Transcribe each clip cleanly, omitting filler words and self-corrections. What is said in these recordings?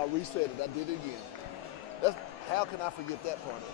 I reset it. I did it again. How can I forget that part of it?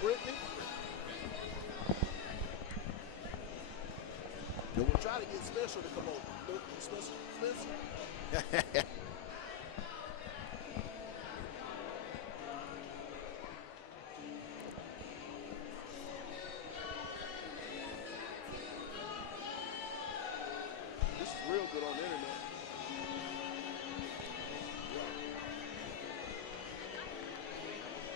Brittany? We'll try to get Special to come over. Spencer? This is real good on the internet.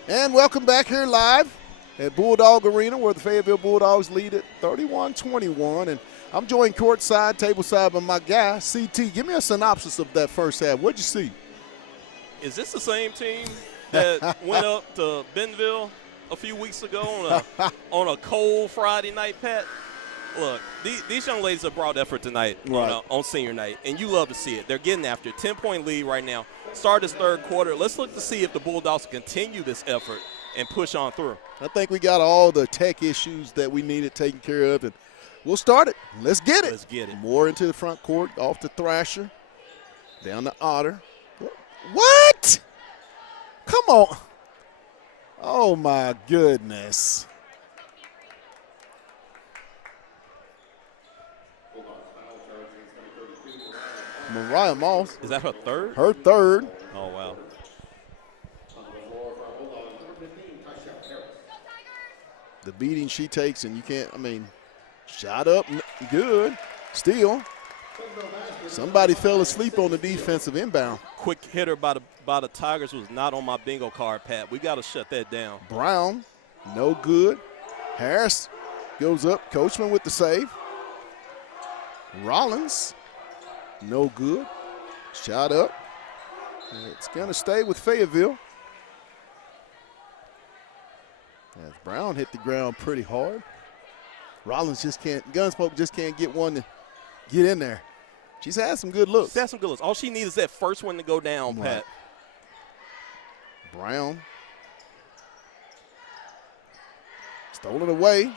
And welcome back here live at Bulldog Arena, where the Fayetteville Bulldogs lead at 31-21. And I'm joined courtside, tableside by my guy, CT. Give me a synopsis of that first half. What'd you see? Is this the same team that went up to Bentonville a few weeks ago on a cold Friday night, Pat? Look, these young ladies have brought effort tonight on senior night, and you love to see it. They're getting after it. 10-point lead right now. Start this third quarter. Let's look to see if the Bulldogs continue this effort and push on through. I think we got all the tech issues that we needed taken care of, and we'll start it. Let's get it. Let's get it. More into the front court, off to Thrasher, down to Otter. What? Come on. Oh, my goodness. Mariah Moss. Is that her third? Her third. Oh, wow. The beating she takes, and you can't, shot up, good. Steal. Somebody fell asleep on the defensive inbound. Quick hitter by the Tigers was not on my bingo card, Pat. We got to shut that down. Brown, no good. Harris goes up. Coachman with the save. Rollins, no good. Shot up. It's going to stay with Fayetteville. As Brown hit the ground pretty hard. Rollins just can't, Gunsmoke just can't get one to get in there. She's had some good looks. She's had some good looks. All she needs is that first one to go down, Pat. Brown. Stolen away.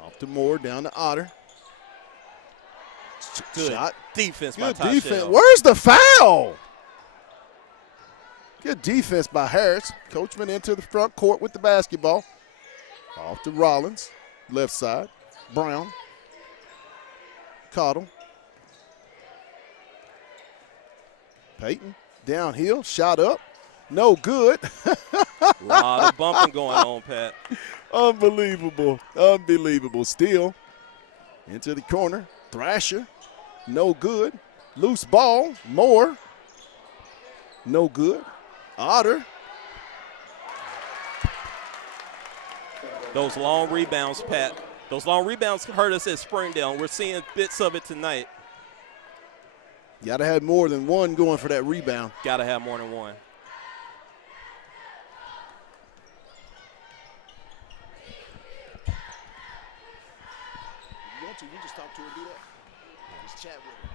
Off to Moore, down to Otter. Good shot. Defense Good by defense. Tyshell. Where's the foul? Good defense by Harris. Coachman into the front court with the basketball. Off to Rollins, left side. Brown. Cottle. Peyton, downhill, shot up. No good. A lot of bumping going on, Pat. Unbelievable. Unbelievable. Steal into the corner. Thrasher, no good. Loose ball. Moore, no good. Otter. Those long rebounds, Pat. Those long rebounds hurt us at Springdale. We're seeing bits of it tonight. Got to have more than one going for that rebound. Got to have more than one. You want to, you just talk to her and do that. Just chat with her.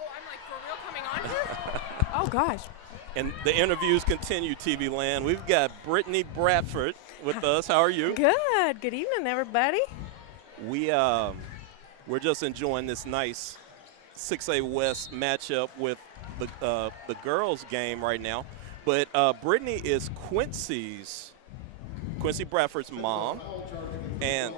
Oh, I'm like, for real coming on here? Oh, gosh. And the interviews continue, TV Land. We've got Brittany Bradford with us. How are you? Good. Good evening, everybody. We're just enjoying this nice 6A West matchup with the girls' game right now. But Brittany is Quincy Bradford's mom, and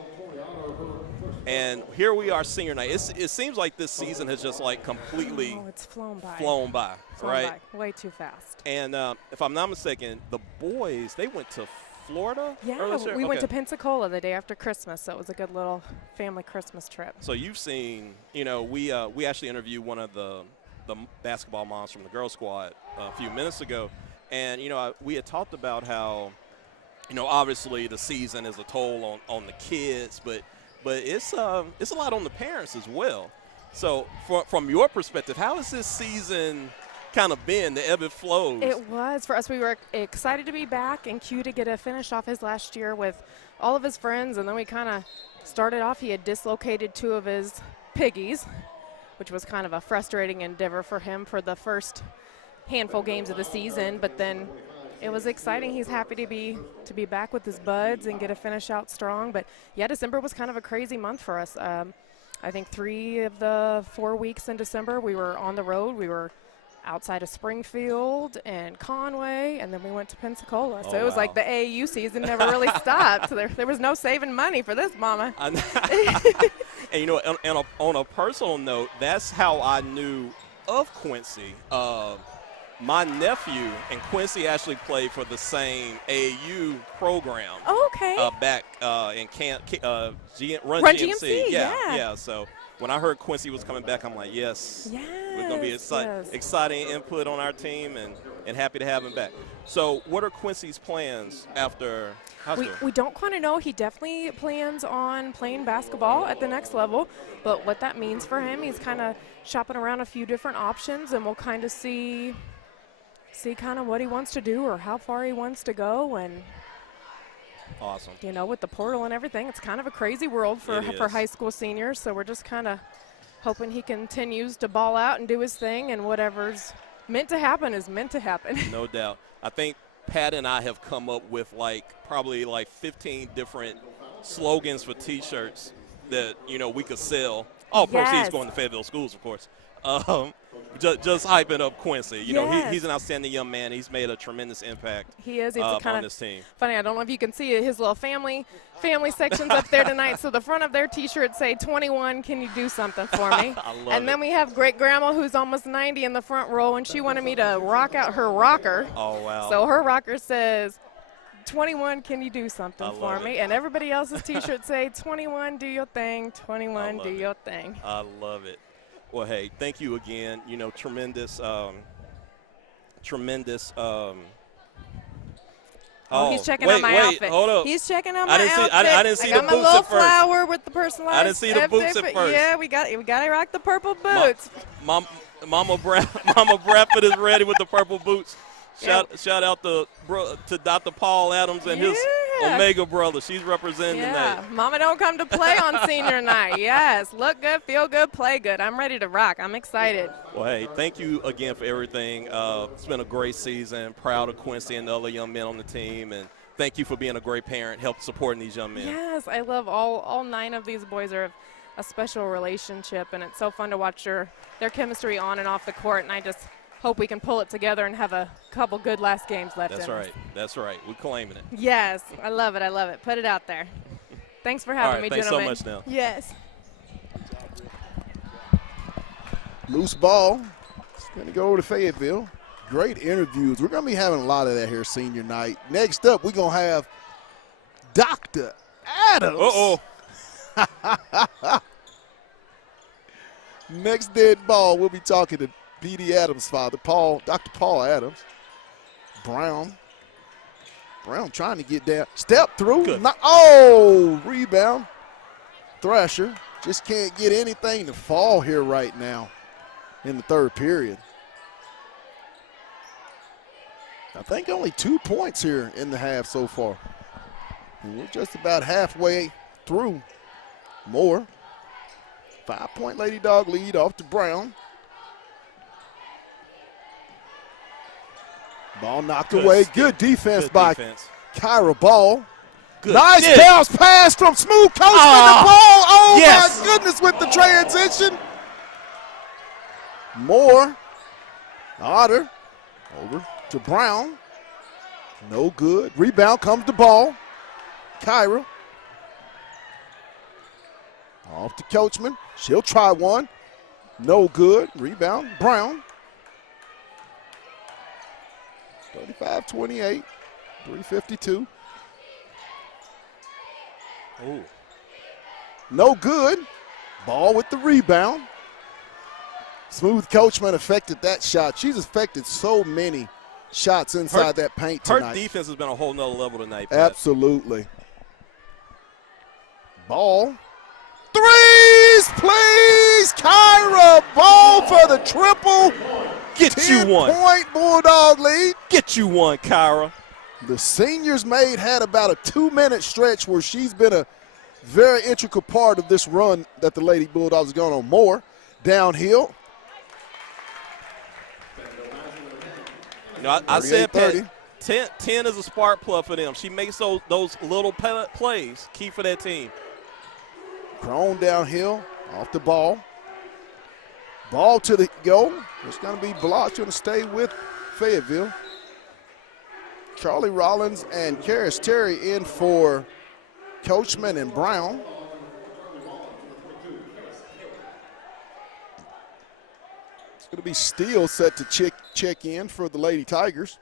And here we are, senior night. It seems like this season has just like completely it's flown by. Flown by, right? Way too fast. And if I'm not mistaken, the boys, they went to Florida? Yeah, we went to Pensacola the day after Christmas, so it was a good little family Christmas trip. So you've seen, we actually interviewed one of the basketball moms from the girls squad a few minutes ago, and we had talked about how, obviously the season is a toll on the kids, but it's a lot on the parents as well. So from your perspective, how has this season kind of been, the ebb and flows? It was for us. We were excited to be back, and Q to get to finish off his last year with all of his friends, and then we kind of started off. He had dislocated 2 of his piggies, which was kind of a frustrating endeavor for him for the first handful games of the season, but then it was exciting. He's happy to be back with his buds and get to finish out strong. But yeah, December was kind of a crazy month for us. I think 3 of the 4 weeks in December we were on the road. We were outside of Springfield and Conway, and then we went to Pensacola. So it was like the AAU season never really stopped. So there was no saving money for this mama. And on a personal note, that's how I knew of Quincy. My nephew and Quincy actually played for the same AAU program. Oh, okay. Back in Run GMC. Yeah. So when I heard Quincy was coming back, I'm like, yes. We're going to be exciting input on our team and happy to have him back. So what are Quincy's plans after high school? We don't kind of know. He definitely plans on playing basketball at the next level, but what that means for him, he's kind of shopping around a few different options, and we'll kind of see kind of what he wants to do or how far he wants to go. And awesome. With the portal and everything, it's kind of a crazy world for high school seniors, so we're just kind of hoping he continues to ball out and do his thing, and whatever's meant to happen is meant to happen. No doubt. I think Pat and I have come up with probably 15 different slogans for T-shirts that, we could sell. All proceeds going to Fayetteville schools, of course. Just hyping up Quincy. He's an outstanding young man. He's made a tremendous impact. He is. He's on this team. Funny, I don't know if you can see his little family sections up there tonight. So the front of their T-shirts say 21, can you do something for me? I love and then we have great grandma who's almost 90 in the front row, and she wanted me to rock out her rocker. Oh, wow. So her rocker says, 21, can you do something for me? And everybody else's T-shirts say, 21, do your thing, 21, do your thing. I love it. Well, hey, thank you again. Tremendous. He's checking out my outfit. Hold up. He's checking out my outfit. I didn't see the boots at first. I got my little flower with the personalized. I didn't see the boots at first. Yeah, we got to rock the purple boots. Mama Bradford is ready with the purple boots. Shout out to Dr. Paul Adams and his Omega brother. She's representing tonight. Mama don't come to play on senior night. Yes, look good, feel good, play good. I'm ready to rock. I'm excited. Well, hey, thank you again for everything. It's been a great season. Proud of Quincy and the other young men on the team, and thank you for being a great parent, help supporting these young men. Yes, I love all 9 of these boys are a special relationship, and it's so fun to watch their chemistry on and off the court, and I just hope we can pull it together and have a couple good last games left. That's right. We're claiming it. Yes, I love it. Put it out there. Thanks for having me, gentlemen. Thanks so much, Nell. Yes. Loose ball. It's going to go over to Fayetteville. Great interviews. We're going to be having a lot of that here senior night. Next up, we're going to have Dr. Adams. Uh-oh. Next dead ball, we'll be talking to P.D. Adams' father, Dr. Paul Adams. Brown trying to get down. Step through. Rebound. Thrasher just can't get anything to fall here right now in the third period. I think only 2 points here in the half so far. And we're just about halfway through. More. 5-point Lady Dog lead off to Brown. Ball knocked away. Good defense by Kyra Ball. Good. Nice bounce pass from Smooth Coast for the ball. Oh, my goodness, with the transition. Moore. Otter. Over to Brown. No good. Rebound comes the ball. Kyra. Off to Coachman. She'll try one. No good. Rebound. Brown. 35-28. 3:52. Ooh. No good. Ball with the rebound. Smooth Coachman affected that shot. She's affected so many shots inside that paint tonight. Her defense has been a whole nother level tonight, Pat. Absolutely. Ball. Threes, please. Kyra Ball for the triple. Get you one. 10-point Bulldog lead. Get you one, Kyra. The seniors had about a 2-minute stretch where she's been a very integral part of this run that the Lady Bulldogs have gone on. More downhill. You know, I said, Pat, 10 is a spark plug for them. She makes those little plays key for that team. Crone downhill, off the ball. Ball to the goal. It's going to be blocked. Going to stay with Fayetteville. Charlie Rollins and Karis Terry in for Coachman and Brown. It's going to be Steele set to check in for the Lady Tigers.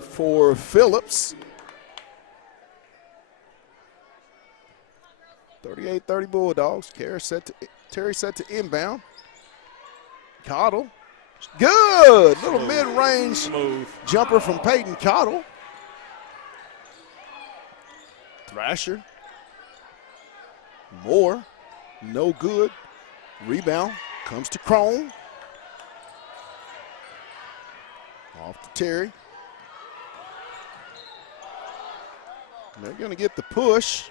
For Phillips. 38-30 Bulldogs. Terry set to inbound. Cottle. Good. Little mid-range jumper from Peyton Cottle. Thrasher. Moore. No good. Rebound. Comes to Crone. Off to Terry. They're going to get the push.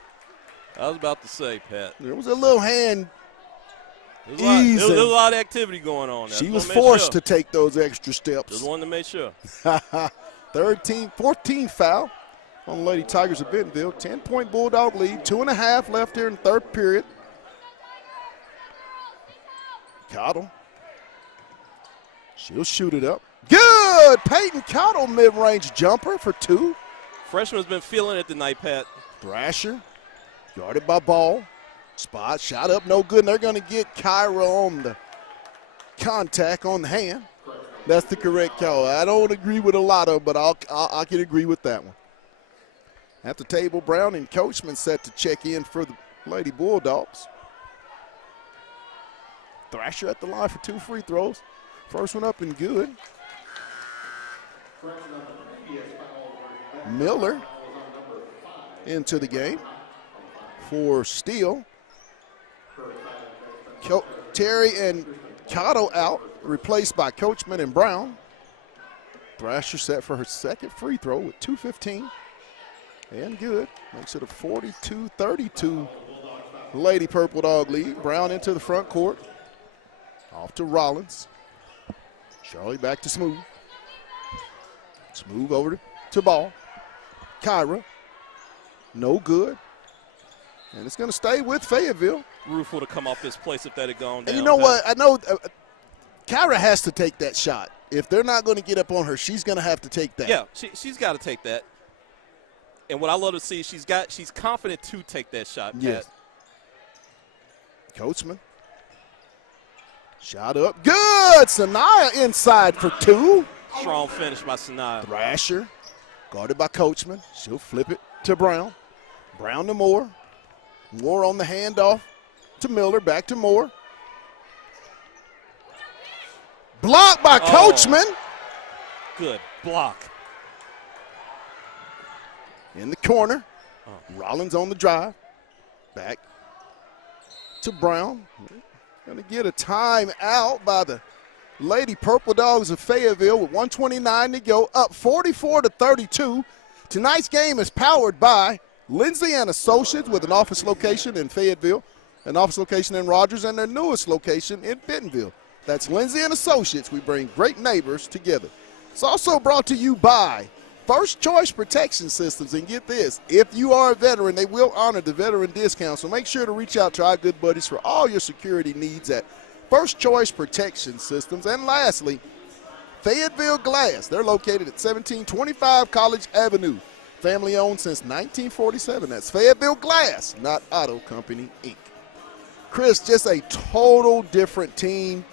I was about to say, Pat. There was a little hand ease. There was a lot of activity going on there. She was forced to take those extra steps. Just wanted to make sure. 14 foul on the Lady Tigers of Bentonville. 10-point Bulldog lead. 2.5 left here in the third period. Cottle. She'll shoot it up. Good! Peyton Cottle mid-range jumper for 2. Freshman's been feeling it tonight, Pat. Thrasher. Guarded by Ball. Spot, shot up, no good. And they're going to get Kyra on the contact on the hand. That's the correct call. I don't agree with a lot of them, but I can agree with that one. At the table, Brown and Coachman set to check in for the Lady Bulldogs. Thrasher at the line for 2 free throws. First one up and good. Miller into the game for Steele. Terry and Cotto out, replaced by Coachman and Brown. Thrasher set for her second free throw with 2:15. And good. Makes it a 42-32 Lady Purple Dog lead. Brown into the front court. Off to Rollins. Charlie back to Smooth. Smooth over to Ball. Kyra. No good. And it's going to stay with Fayetteville. Roof would have come off this place if that had gone down. And you know what? I know Kyra has to take that shot. If they're not going to get up on her, she's going to have to take that. Yeah, she's got to take that. And what I love to see, she's confident to take that shot, Pat. Yes. Coachman. Shot up. Good. Sanaya inside for 2. Strong finish by Sanaya. Thrasher. Guarded by Coachman. She'll flip it to Brown. Brown to Moore. Moore on the handoff to Miller. Back to Moore. Blocked by Coachman. Good block. In the corner. Rollins on the drive. Back to Brown. Going to get a timeout by the Lady Purple Dogs of Fayetteville with 1:29 to go. Up 44-32. Tonight's game is powered by Lindsay and Associates with an office location in Fayetteville, an office location in Rogers, and their newest location in Bentonville. That's Lindsay and Associates. We bring great neighbors together. It's also brought to you by First Choice Protection Systems. And get this, if you are a veteran, they will honor the veteran discount. So make sure to reach out to our good buddies for all your security needs at First Choice Protection Systems. And lastly, Fayetteville Glass. They're located at 1725 College Avenue. family owned since 1947. That's Fayetteville Glass, not Auto Company, Inc. Chris, just a total different team.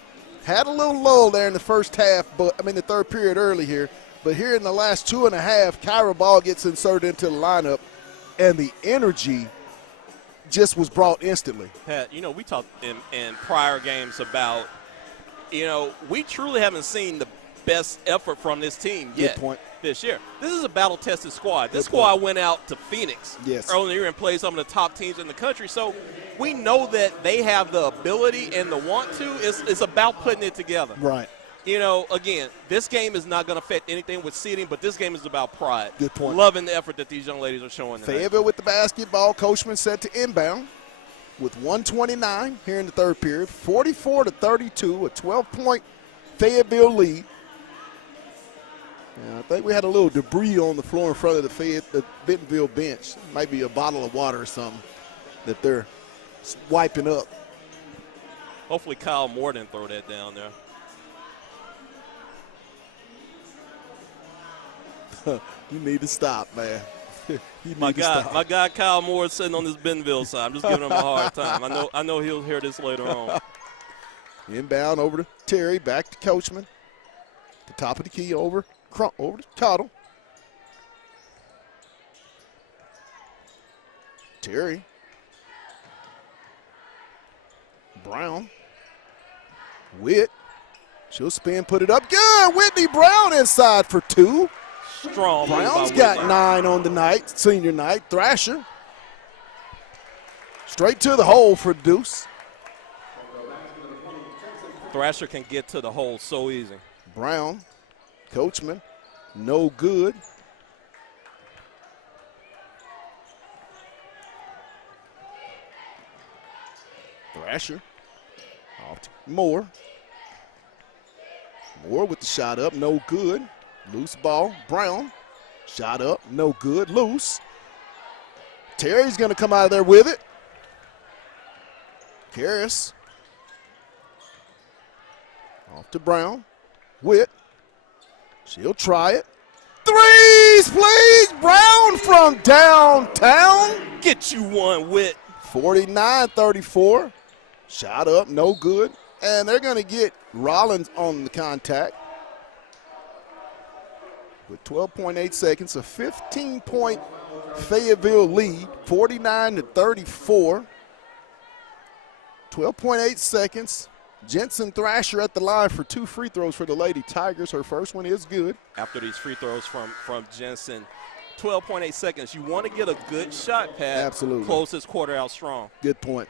Had a little lull there in the first half, the third period early here. But here in the last 2.5, Kyra Ball gets inserted into the lineup, and the energy just was brought instantly. Pat, we talked in prior games about, we truly haven't seen the best effort from this team yet. Good point. This year. This is a battle-tested squad. This squad went out to Phoenix early in the year and played some of the top teams in the country. So we know that they have the ability and the want to. It's about putting it together. Right. Again, this game is not going to affect anything with seeding, but this game is about pride. Good point. Loving the effort that these young ladies are showing tonight. Fayetteville with the basketball. Coachman set to inbound with 1:29 here in the third period. 44-32, a 12-point Fayetteville lead. I think we had a little debris on the floor in front of the Bentonville bench. Might be a bottle of water or something that they're wiping up. Hopefully Kyle Moore didn't throw that down there. You need to stop, man. My guy Kyle Moore is sitting on this Bentonville side. I'm just giving him a hard time. I know he'll hear this later on. Inbound over to Terry, back to Coachman. The top of the key over to Cottle. Terry. Brown. Witt. She'll spin, put it up. Good. Whitney Brown inside for 2. Strong. Brown's got 9 on the night, senior night. Thrasher. Straight to the hole for Deuce. Thrasher can get to the hole so easy. Brown. Coachman, no good. Thrasher, off to Moore. Moore with the shot up, no good. Loose ball, Brown, shot up, no good, loose. Terry's gonna come out of there with it. Karras, off to Brown, Witt. She'll try it. Threes, please. Brown from downtown. Get you one, Witt. 49-34. Shot up, no good. And they're going to get Rollins on the contact. With 12.8 seconds, a 15-point Fayetteville lead, 49-34. 12.8 seconds. Jensen Thrasher at the line for 2 free throws for the Lady Tigers. Her first one is good. After these free throws from Jensen, 12.8 seconds. You want to get a good shot, Pat. Absolutely. Close this quarter out strong. Good point.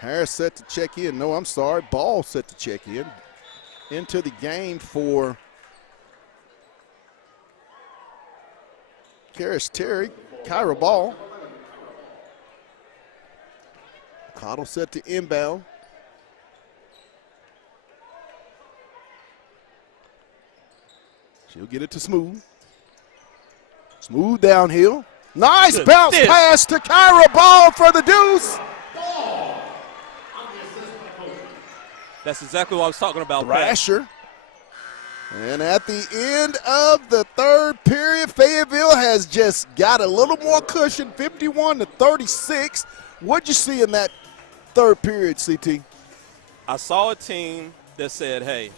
Harris set to check in. No, I'm sorry. Ball set to check in. Into the game for Karras Terry. Kyra Ball. Cottle set to inbound. She'll get it to Smooth. Smooth downhill. Nice bounce pass to Kyra Ball for the deuce. That's exactly what I was talking about. Thrasher. And at the end of the third period, Fayetteville has just got a little more cushion, 51-36. What'd you see in that third period, CT? I saw a team that said, hey,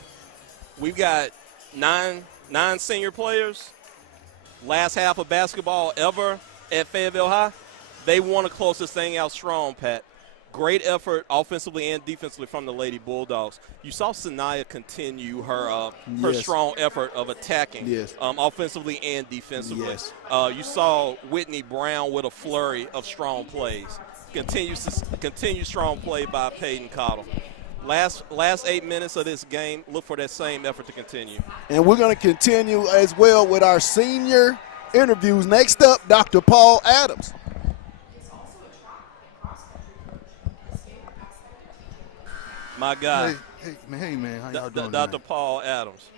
we've got nine senior players, last half of basketball ever at Fayetteville High. They want to close this thing out strong, Pat. Great effort offensively and defensively from the Lady Bulldogs. You saw Sanaya continue her strong effort of attacking offensively and defensively. Yes. You saw Whitney Brown with a flurry of strong plays. Continue strong play by Peyton Cottle. Last 8 minutes of this game, look for that same effort to continue. And we're going to continue as well with our senior interviews. Next up, Dr. Paul Adams. My guy. Hey man, how y'all doing? Dr. Paul Adams.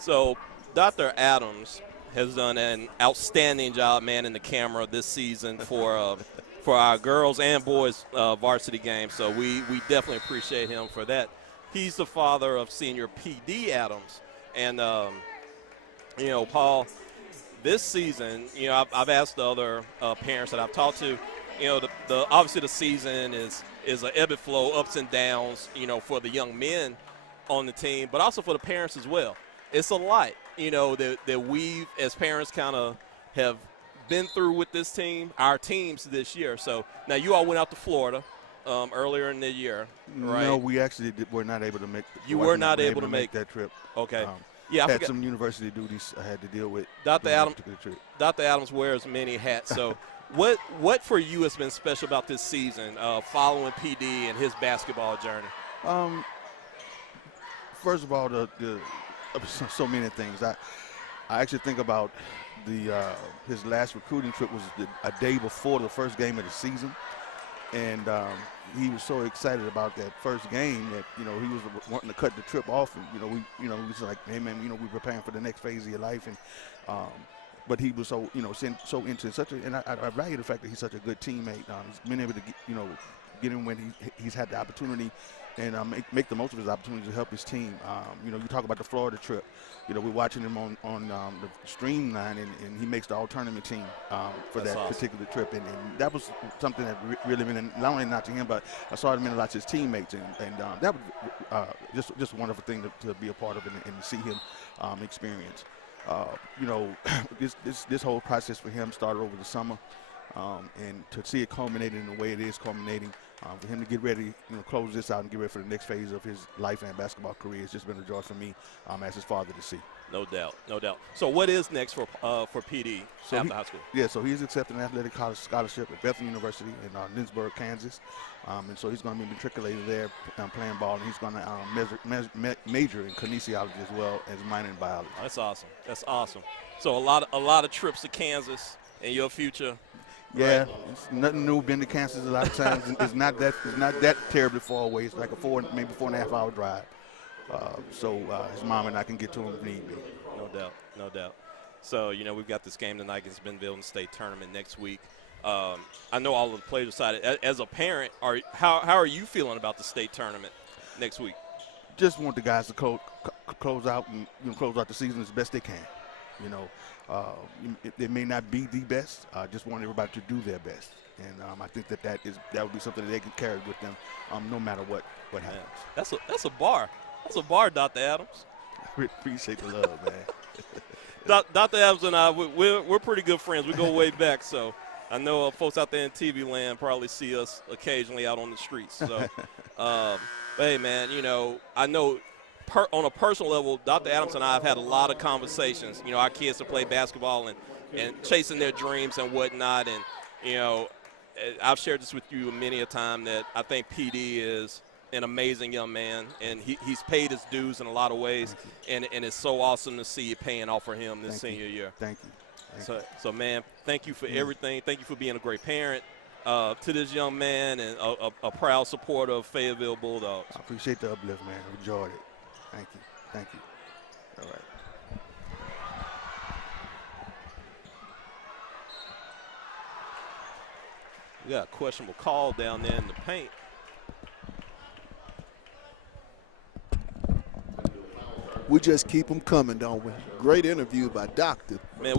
So, Dr. Adams has done an outstanding job manning the camera this season for our girls and boys varsity games. So we definitely appreciate him for that. He's the father of senior P.D. Adams. And Paul, this season, I've asked the other parents that I've talked to, obviously the season is an ebb and flow, ups and downs, for the young men on the team, but also for the parents as well. It's a lot, that we as parents kind of have been through with this team, our teams this year. So now you all went out to Florida earlier in the year, right? No, we actually were not able to make. You were not able to make that trip. Okay. I had some university duties I had to deal with. Dr. Adams wears many hats. So what for you has been special about this season, following PD and his basketball journey? First of all, the so many things. I actually think about his last recruiting trip was a day before the first game of the season, and he was so excited about that first game that he was wanting to cut the trip off, and we was like, hey man, we're preparing for the next phase of your life, and but he was so so into and I value the fact that he's such a good teammate. He's been able to get him when he's had the opportunity. And make the most of his opportunities to help his team. You talk about the Florida trip. We're watching him on the streamline, and he makes the all-tournament team for that awesome. Particular trip. And that was something that really meant not only not to him, but I saw it meant a lot to his teammates. And that was just a wonderful thing to be a part of and to see him experience. This whole process for him started over the summer, and to see it culminating in the way it is culminating. For him to get ready, close this out and get ready for the next phase of his life and basketball career, it's just been a joy for me as his father to see. No doubt, no doubt. So what is next for PD after high school? Yeah, so he's accepting an athletic college scholarship at Bentonville University in Lynchburg, Kansas. And so he's going to be matriculated there playing ball, and he's going to major in kinesiology as well as minor in biology. That's awesome. That's awesome. So a lot of trips to Kansas in your future. Yeah, right. It's nothing new. Been to Kansas a lot of times. It's not that terribly far away. It's like maybe 4.5 hour drive. So his mom and I can get to him if need be. No doubt. So we've got this game tonight against Bentonville in the state tournament next week. I know all of the players decided. As a parent, how are you feeling about the state tournament next week? Just want the guys to close out and close out the season as best they can. It may not be the best. I just want everybody to do their best, and I think that would be something that they can carry with them, no matter what happens. That's a bar. That's a bar, Dr. Adams. Appreciate the love, man. Dr. Adams and I, we're pretty good friends. We go way back, so I know folks out there in TV land probably see us occasionally out on the streets. So, but hey, man, I know. On a personal level, Dr. Adams and I have had a lot of conversations. Our kids to play basketball and chasing their dreams and whatnot. And, I've shared this with you many a time that I think PD is an amazing young man, and he's paid his dues in a lot of ways. And it's so awesome to see it paying off for him this senior year. Thank you. So, man, thank you for everything. Thank you for being a great parent to this young man and a proud supporter of Fayetteville Bulldogs. I appreciate the uplift, man. I enjoyed it. Thank you. All right. We got a questionable call down there in the paint. We just keep them coming, don't we? Great interview by Dr. Man,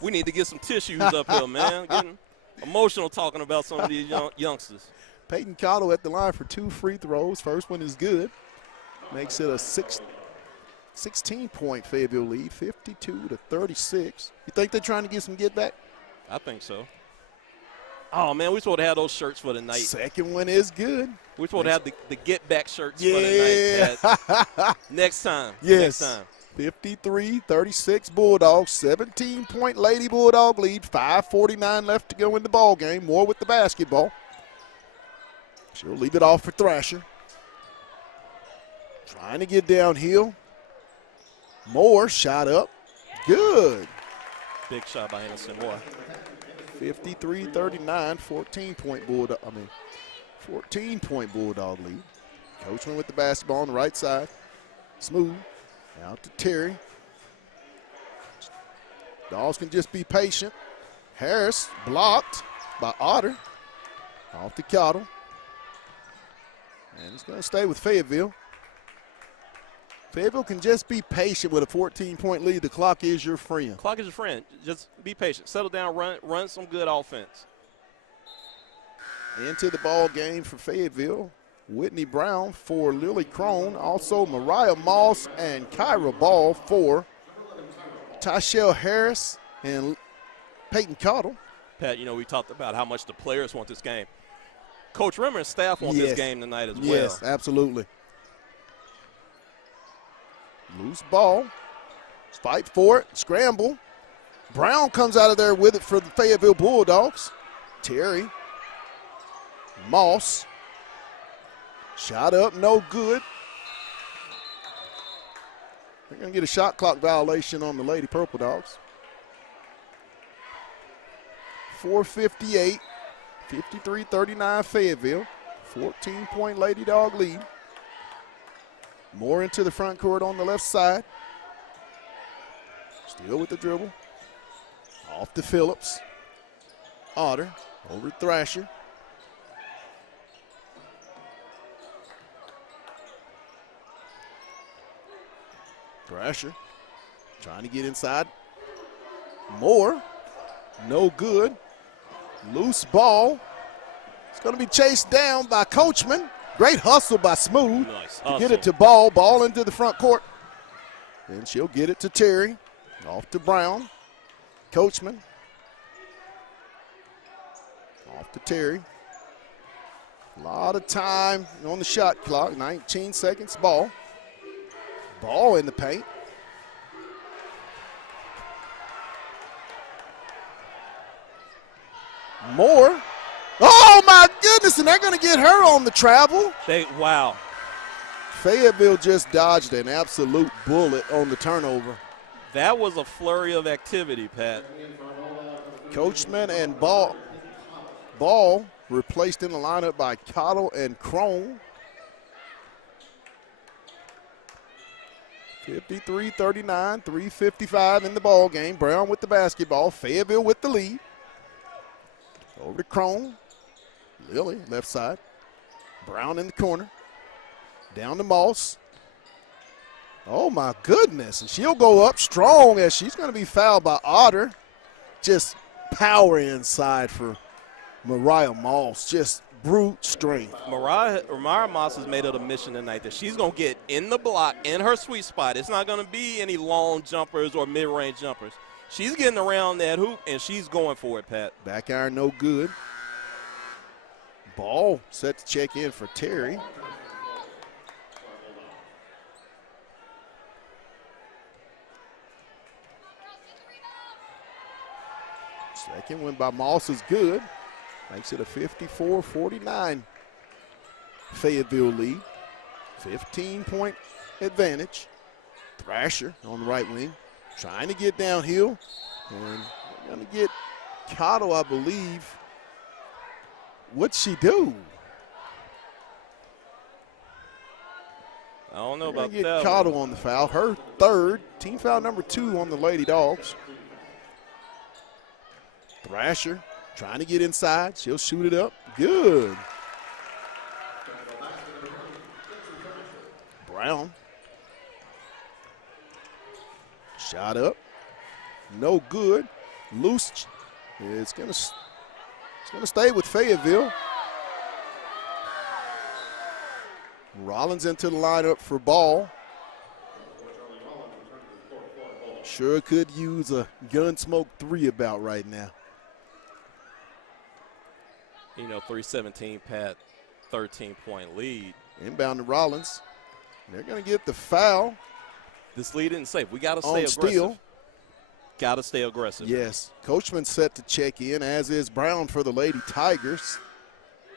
we need to get some tissues up here, man. Getting emotional talking about some of these youngsters. Peyton Cottle at the line for 2 free throws. First one is good. Makes it a 16-point Fayetteville lead, 52-36. You think they're trying to get some get back? I think so. Oh, man, we're supposed to have those shirts for the night. Second one is good. We're supposed to have the get back shirts for the night, Pat. Next time. Yes. Next time. 53-36 Bulldogs, 17-point Lady Bulldog lead, 5:49 left to go in the ball game. More with the basketball. She'll leave it off for Thrasher. Trying to get downhill. Moore shot up. Good. Big shot by Anderson Moore. 53-39, 14-point Bulldog lead. Coachman with the basketball on the right side. Smooth. Out to Terry. Dogs can just be patient. Harris blocked by Otter. Off to Cottle. And it's going to stay with Fayetteville. Fayetteville can just be patient with a 14-point lead. The clock is your friend. Clock is your friend. Just be patient. Settle down, run some good offense. Into the ball game for Fayetteville, Whitney Brown for Lily Crone. Also Mariah Moss and Kyra Ball for Tashelle Harris and Peyton Cottle. Pat, we talked about how much the players want this game. Coach Rimmer and staff want this game tonight as well. Yes, absolutely. Loose ball. Fight for it. Scramble. Brown comes out of there with it for the Fayetteville Bulldogs. Terry. Moss. Shot up, no good. They're going to get a shot clock violation on the Lady Purple Dogs. 4:58, 53-39 Fayetteville. 14-point Lady Dog lead. More into the front court on the left side. Still with the dribble. Off to Phillips. Otter over to Thrasher. Thrasher trying to get inside. Moore, no good. Loose ball. It's going to be chased down by Coachman. Great hustle by Smooth to get it to Ball. Ball into the front court. And she'll get it to Terry. Off to Brown. Coachman. Off to Terry. A lot of time on the shot clock. 19 seconds. Ball. Ball in the paint. Moore. Oh, my goodness, and they're going to get her on the travel. Wow. Fayetteville just dodged an absolute bullet on the turnover. That was a flurry of activity, Pat. Coachman and Ball replaced in the lineup by Cottle and Crone. 53-39, 3:55 in the ball game. Brown with the basketball. Fayetteville with the lead. Over to Crone. Lily, left side. Brown in the corner. Down to Moss. Oh, my goodness. And she'll go up strong as she's going to be fouled by Otter. Just power inside for Mariah Moss. Just brute strength. Mariah Moss has made it a mission tonight that she's going to get in the block, in her sweet spot. It's not going to be any long jumpers or mid-range jumpers. She's getting around that hoop, and she's going for it, Pat. Back iron, no good. Ball set to check in for Terry. Second one by Moss is good. Makes it a 54-49 Fayetteville lead. 15-point advantage. Thrasher on the right wing. Trying to get downhill. And we're going to get Cottle, I believe. What'd she do? I don't know We're about get that. Cottle on the foul. Her third. Team foul number 2 on the Lady Dogs. Thrasher trying to get inside. She'll shoot it up. Good. Brown. Shot up. No good. Loose. It's gonna stay with Fayetteville. Rollins into the lineup for Ball. Sure could use a Gunsmoke 3 about right now. 3:17, Pat, 13-point lead. Inbound to Rollins. They're going to get the foul. This lead isn't safe. We got to stay On aggressive. steal. Got to stay aggressive. Yes. Coachman set to check in, as is Brown for the Lady Tigers.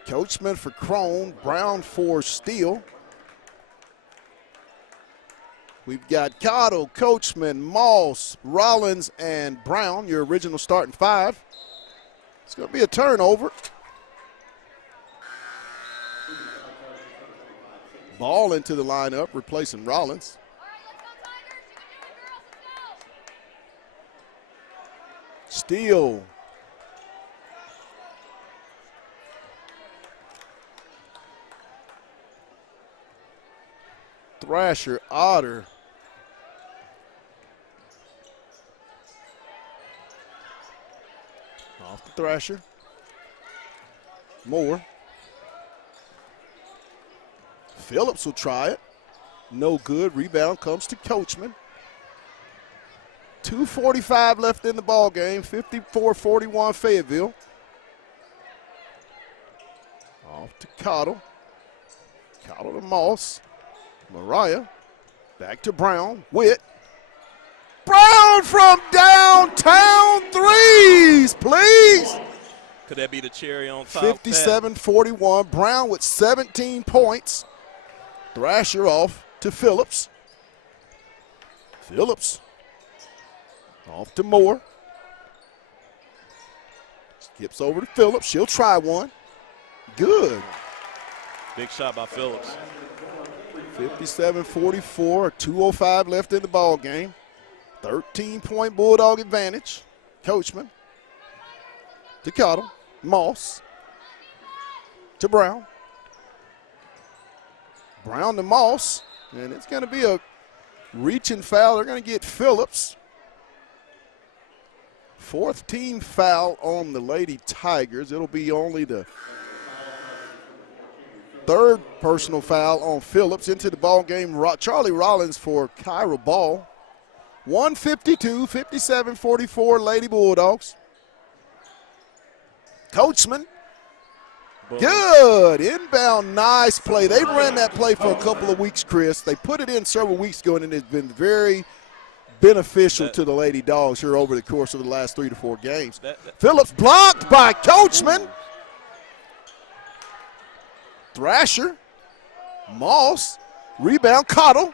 Coachman for Crone, Brown for Steele. We've got Cottle, Coachman, Moss, Rollins, and Brown, your original starting 5. It's going to be a turnover. Ball into the lineup, replacing Rollins. Steele. Thrasher, Otter. Off the Thrasher. Moore. Phillips will try it. No good. Rebound comes to Coachman. 2:45 left in the ball game. 54-41 Fayetteville. Off to Cottle. Cottle to Moss. Mariah. Back to Brown. Witt. Brown from downtown threes, please. Could that be the cherry on top? 57-41. Brown with 17 points. Thrasher off to Phillips. Phillips off to Moore. Skips over to Phillips. She'll try one. Good. Big shot by Phillips. 57-44. 2:05 left in the ball game. 13-point Bulldog advantage. Coachman to Cottle. Moss to Brown. Brown to Moss. And it's going to be a reaching foul. They're going to get Phillips. Fourth team foul on the Lady Tigers. It'll be only the third personal foul on Phillips. Into the ball game, Charlie Rollins for Kyra Ball. 152, 57-44 Lady Bulldogs. Coachman. Good. Inbound, nice play. They ran that play for a couple of weeks, Chris. They put it in several weeks ago, and it's been very beneficial to the Lady Dogs here over the course of the last 3 to 4 games. Phillips blocked by Coachman. Thrasher. Moss. Rebound, Cottle.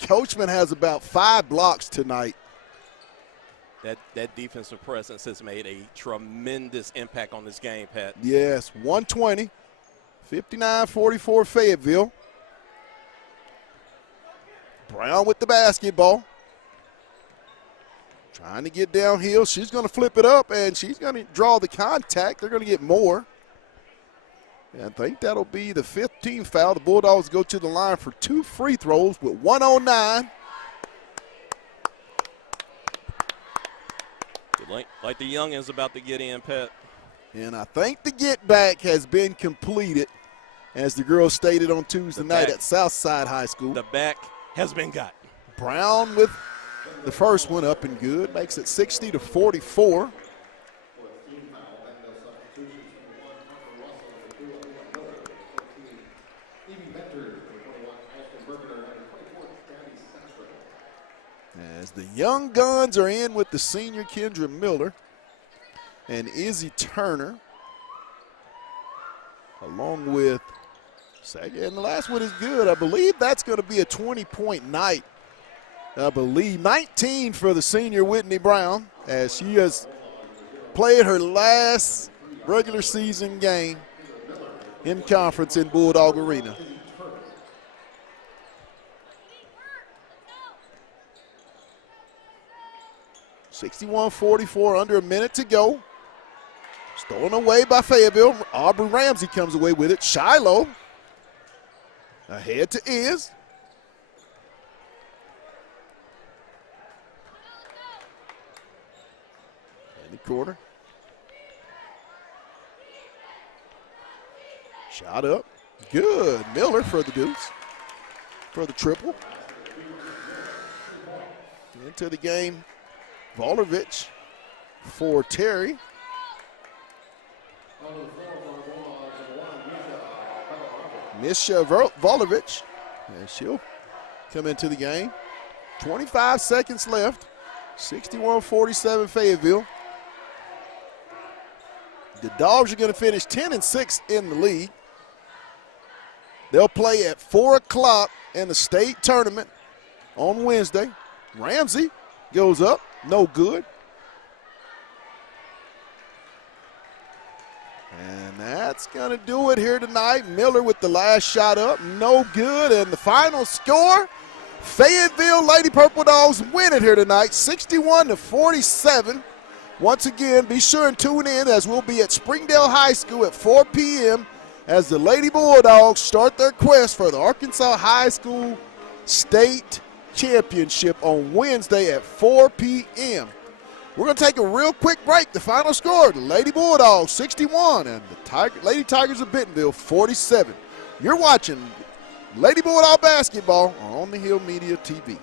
Coachman has about 5 blocks tonight. That defensive presence has made a tremendous impact on this game, Pat. Yes, 120. 59-44 Fayetteville. Brown with the basketball. Trying to get downhill. She's going to flip it up, and she's going to draw the contact. They're going to get more. And I think that'll be the 5th team foul. The Bulldogs go to the line for 2 free throws with 109. Like the youngins about to get in, Pat. And I think the get back has been completed, as the girls stated on Tuesday night at Southside High School. The back has been got. Brown with the first one up and good, makes it 60-44. As the young guns are in with the senior Kendra Miller and Izzy Turner, along with Saga. And the last one is good. I believe that's going to be a 20-point night. I believe 19 for the senior Whitney Brown, as she has played her last regular season game in conference in Bulldog Arena. (61-44), under a minute to go. Stolen away by Fayetteville. Aubrey Ramsey comes away with it. Shiloh ahead to Iz. In the corner. Shot up. Good. Miller for the deuce. For the triple. Into the game. Volovich for Terry. Misha Volovich, and she'll come into the game. 25 seconds left. 61-47 Fayetteville. The Dogs are going to finish 10-6 in the league. They'll play at 4 o'clock in the state tournament on Wednesday. Ramsey goes up. No good. And that's going to do it here tonight. Miller with the last shot up. No good. And the final score, Fayetteville Lady Purple Dogs win it here tonight, 61-47. Once again, be sure and tune in, as we'll be at Springdale High School at 4 p.m. as the Lady Bulldogs start their quest for the Arkansas High School State Championship on Wednesday at 4 p.m. We're going to take a real quick break. The final score, the Lady Bulldogs 61 and the Lady Tigers of Bentonville 47. You're watching Lady Bulldog basketball on the Hill Media TV.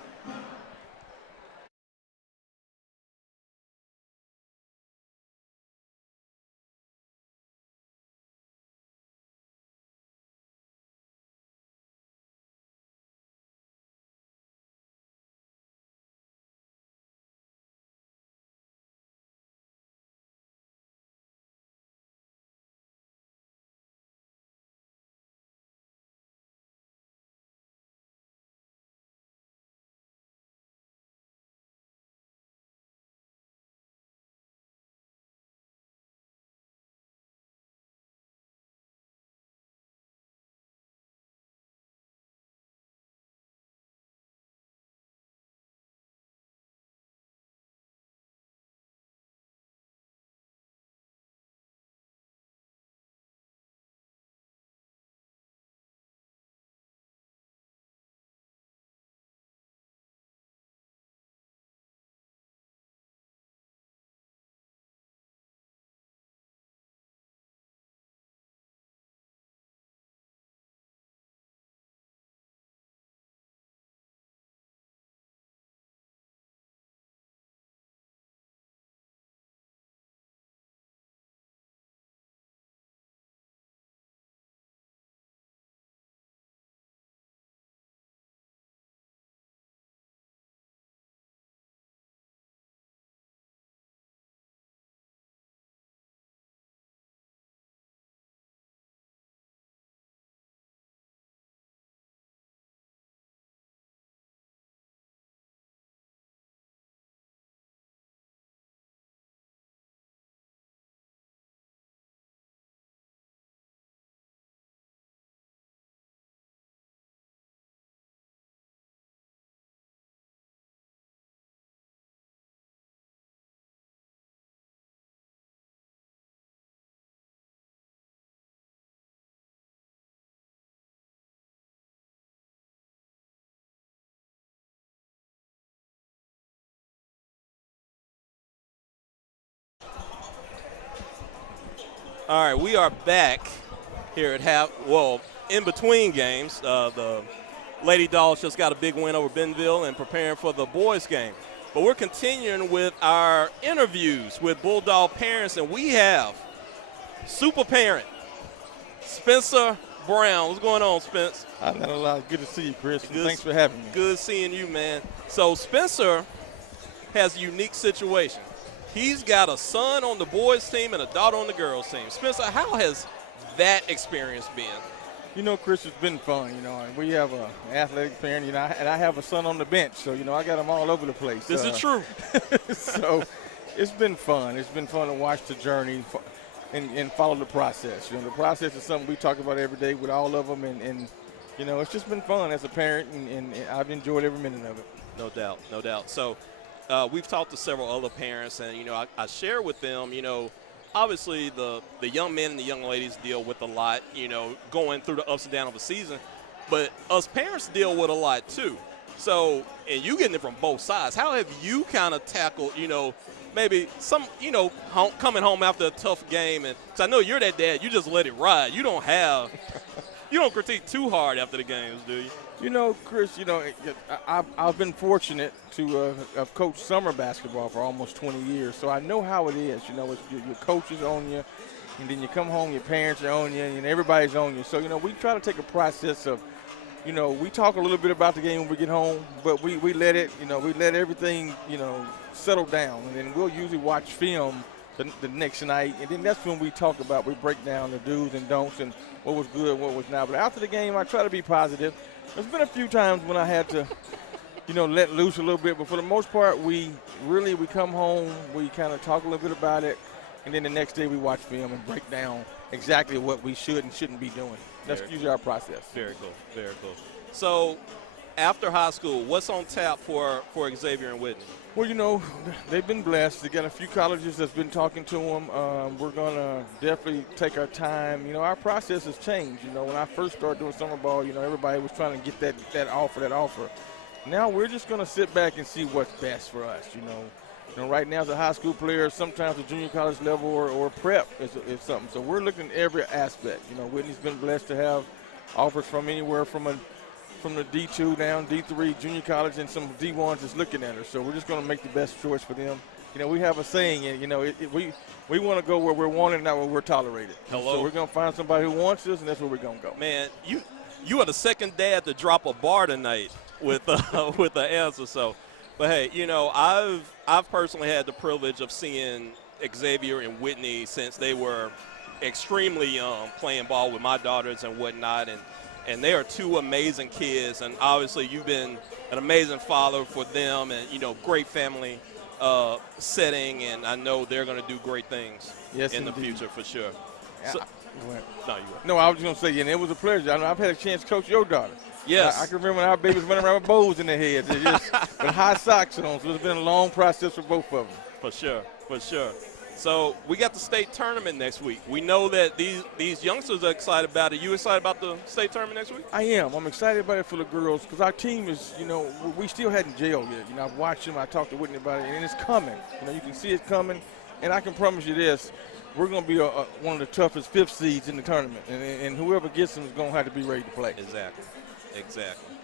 All right, we are back here at in between games. The Lady Dogs just got a big win over Bentonville and preparing for the boys game. But we're continuing with our interviews with Bulldog parents, and we have super parent Spencer Brown. What's going on, Spence? I've got a lot. Good to see you, Chris. Thanks for having me. Good seeing you, man. So Spencer has a unique situation. He's got a son on the boys' team and a daughter on the girls' team. Spencer, how has that experience been? You know, Chris, it's been fun. You know, we have an athletic parent, you know, and I have a son on the bench. So, you know, I got them all over the place. This is true. So it's been fun. It's been fun to watch the journey and follow the process. You know, the process is something we talk about every day with all of them. And you know, it's just been fun as a parent, and I've enjoyed every minute of it. No doubt, no doubt. So we've talked to several other parents, and, you know, I share with them, you know, obviously the young men and the young ladies deal with a lot, you know, going through the ups and downs of a season. But us parents deal with a lot too. So, and you getting it from both sides. How have you kind of tackled, you know, maybe some, you know, coming home after a tough game? And cause I know you're that dad, you just let it ride. You don't critique too hard after the games, do you? You know, Chris, you know, I've been fortunate to have coached summer basketball for almost 20 years, so I know how it is. You know, it's, your coach is on you, and then you come home, your parents are on you, and everybody's on you. So, you know, we try to take a process of, you know, we talk a little bit about the game when we get home, but we let it, you know, we let everything, you know, settle down. And then we'll usually watch film the next night, and then that's when we talk about, we break down the do's and don'ts and what was good and what was not. But after the game, I try to be positive. There's been a few times when I had to, you know, let loose a little bit, but for the most part, we come home, we kind of talk a little bit about it, and then the next day we watch film and break down exactly what we should and shouldn't be doing. That's usually our process. Very cool, very cool. So after high school, what's on tap for Xavier and Whitney? Well, you know, they've been blessed. They got a few colleges that's been talking to them. We're going to definitely take our time. You know, our process has changed. You know, when I first started doing summer ball, you know, everybody was trying to get that offer. Now we're just going to sit back and see what's best for us, you know. You know, right now as a high school player, sometimes the junior college level or prep is something. So we're looking at every aspect. You know, Whitney's been blessed to have offers from anywhere from the D2 down, D3, junior college, and some D1s is looking at her. So we're just going to make the best choice for them. You know, we have a saying, and, you know, we want to go where we're wanted, not where we're tolerated. Hello. So we're going to find somebody who wants us, and that's where we're going to go. Man, you are the second dad to drop a bar tonight with with the answer. So, but hey, you know, I've personally had the privilege of seeing Xavier and Whitney since they were extremely young, playing ball with my daughters and whatnot, and they are two amazing kids. And obviously, you've been an amazing father for them, and you know, great family setting. And I know they're going to do great things in the future for sure. So, no, you were. No, I was just going to say, and it was a pleasure. I know I've had a chance to coach your daughter. Yes. I can remember when our babies running around with bows in their heads. It's just with high socks on, so it's been a long process for both of them. For sure, for sure. So we got the state tournament next week. We know that these youngsters are excited about it. You excited about the state tournament next week? I am. I'm excited about it for the girls because our team is, you know, we still hadn't jailed yet. You know, I've watched them. I talked to Whitney about it, and it's coming. You know, you can see it coming, and I can promise you this. We're going to be one of the toughest fifth seeds in the tournament, and whoever gets them is going to have to be ready to play. Exactly.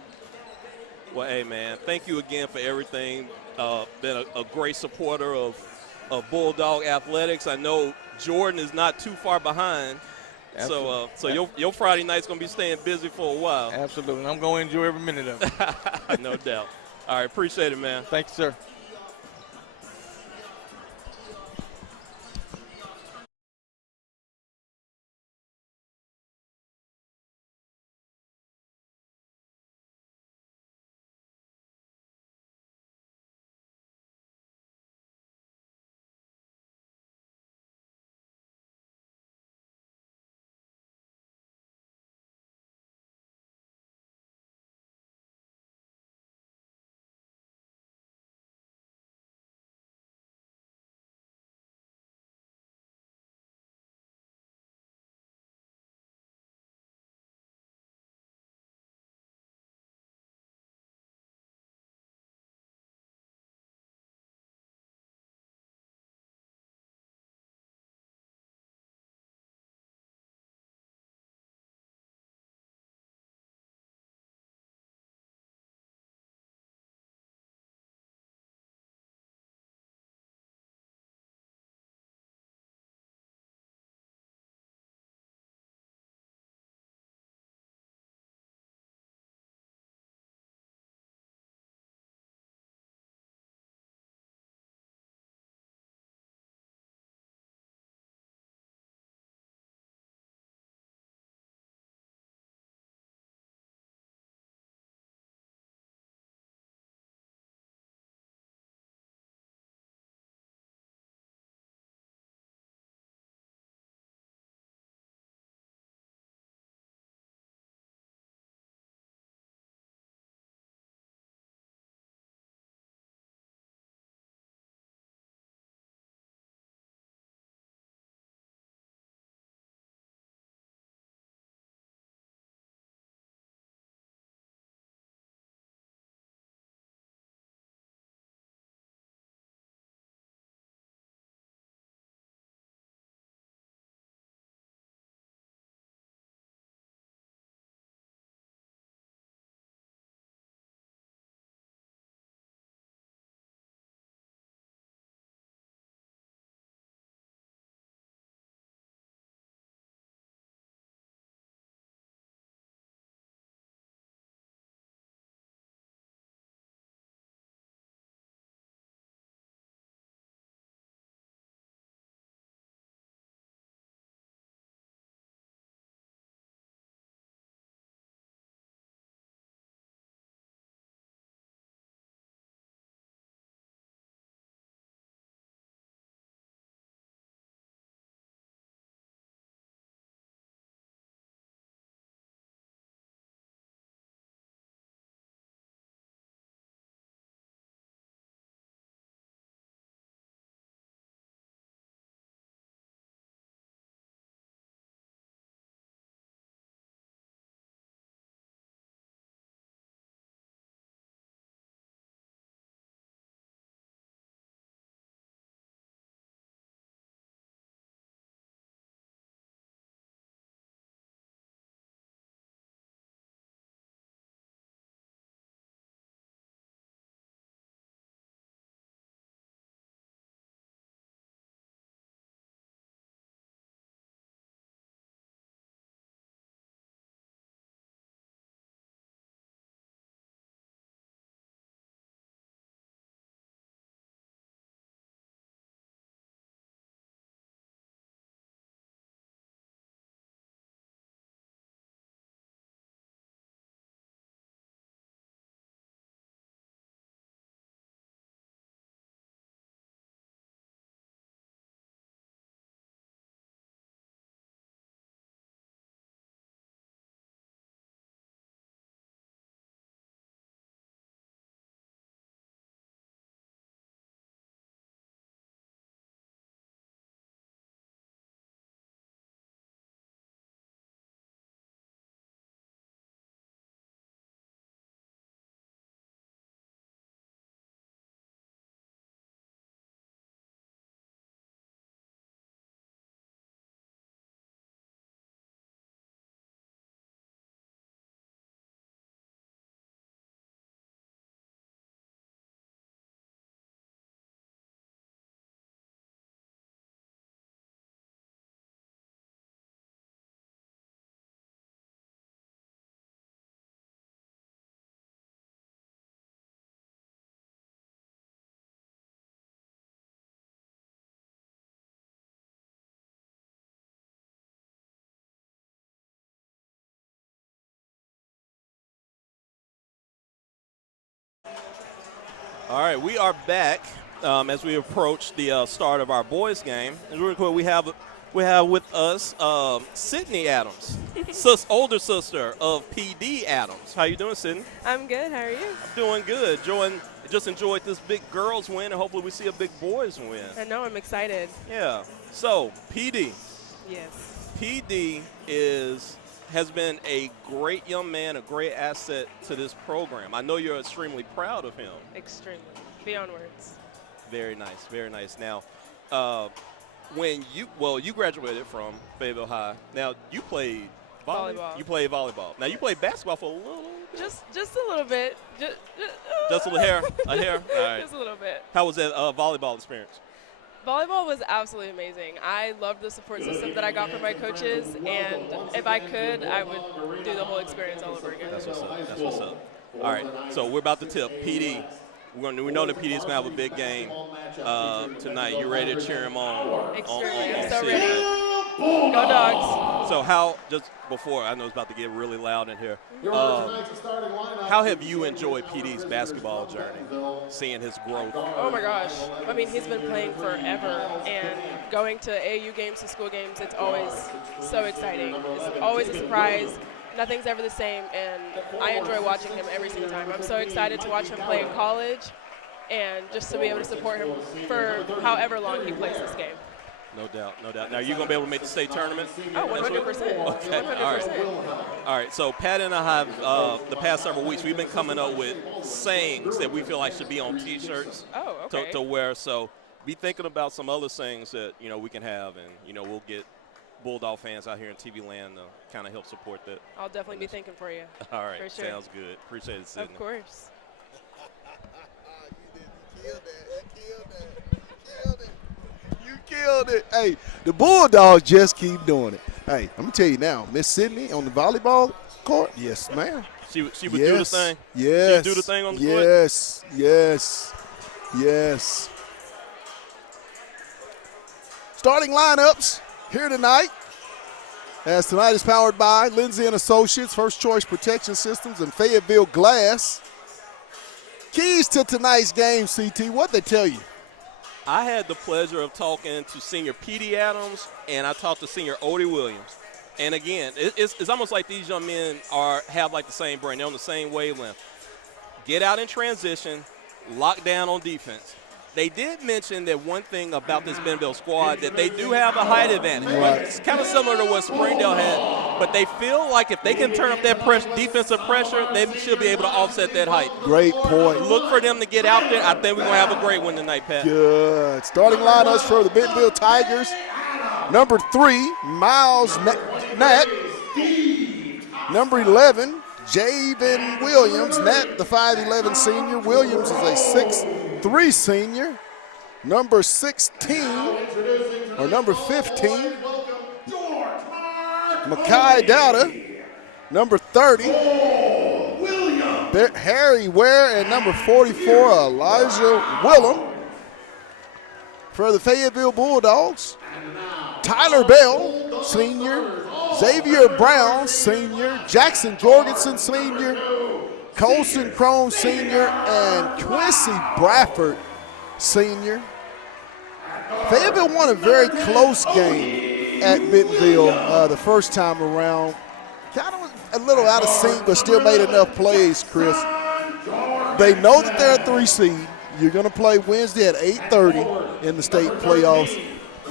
Well, hey, man, thank you again for everything. Been a great supporter of Bulldog Athletics. I know Jordan is not too far behind. Absolutely. So your Friday night's going to be staying busy for a while. Absolutely. I'm going to enjoy every minute of it. No doubt. All right, appreciate it, man. Thank you, sir. All right, we are back as we approach the start of our boys' game. And real quick, we have with us Sydney Adams, older sister of PD Adams. How you doing, Sydney? I'm good. How are you? I'm doing good. Just enjoyed this big girls win, and hopefully we see a big boys win. I know. I'm excited. Yeah. So PD. Yes. PD has been a great young man, a great asset to this program. I know you're extremely proud of him. Extremely. Beyond words. Very nice, very nice. Now, when you graduated from Fayetteville High. Now you played volleyball. You played volleyball. Now you played basketball for a little. Just a little bit. Just a hair. All right. Just a little bit. How was that volleyball experience? Volleyball was absolutely amazing. I loved the support system that I got from my coaches, and if I could, I would do the whole experience all over again. That's what's up. All right, so we're about to tip PD. We know that PD is going to have a big game tonight. You ready to cheer him on? Extremely. I'm so ready. Go Dogs. So just before, I know it's about to get really loud in here, how have you enjoyed PD's basketball journey, seeing his growth? Oh, my gosh. I mean, he's been playing forever, and going to AAU games, to school games, it's always so exciting. It's always a surprise. Nothing's ever the same, and I enjoy watching him every single time. I'm so excited to watch him play in college and just to be able to support him for however long he plays this game. No doubt, no doubt. Now, are you going to be able to make the state tournament? Oh, 100%. Okay, 100%. All right, so Pat and I have, the past several weeks, we've been coming up with sayings that we feel like should be on T-shirts to wear. So be thinking about some other sayings that, we can have, and, we'll get Bulldog fans out here in TV land to kind of help support that. I'll definitely be thinking for you. All right, for sure. Sounds good. Appreciate it, Sydney. Of course. You killed it. Hey, the Bulldogs just keep doing it. Hey, I'm going to tell you now, Miss Sydney on the volleyball court, yes, ma'am. She would do the thing? Yes. She would do the thing on the court? Yes. Starting lineups here tonight, as tonight is powered by Lindsay & Associates, First Choice Protection Systems, and Fayetteville Glass. Keys to tonight's game, CT, what they tell you? I had the pleasure of talking to senior P.D. Adams, and I talked to senior Odie Williams. And, again, it's almost like these young men have like the same brain. They're on the same wavelength. Get out in transition, lock down on defense. They did mention that one thing about this Bentonville squad, that they do have a height advantage. Right. It's kind of similar to what Springdale had, but they feel like if they can turn up that defensive pressure, they should be able to offset that height. Great point. Look for them to get out there. I think we're going to have a great one tonight, Pat. Good. Starting lineups for the Bentonville Tigers. Number 3, Miles Nat. Number 11, Javen Williams. Nat, the 5'11 senior. Williams is a 6'3 senior. Number 16, or number 15, Makai Dowda. Number 30, Harry Ware, and number 44, Elijah Willem. For the Fayetteville Bulldogs, Tyler Bell, senior. Xavier Brown, senior. Jackson Jorgensen, senior. Colson Crone, senior. And Quincy Bradford, senior. Fayetteville won a very close game at Bentonville the first time around. Kind of was a little out of sync, but still made enough plays, Chris. They know that they're a 3 seed. You're going to play Wednesday at 8:30 in the state playoffs.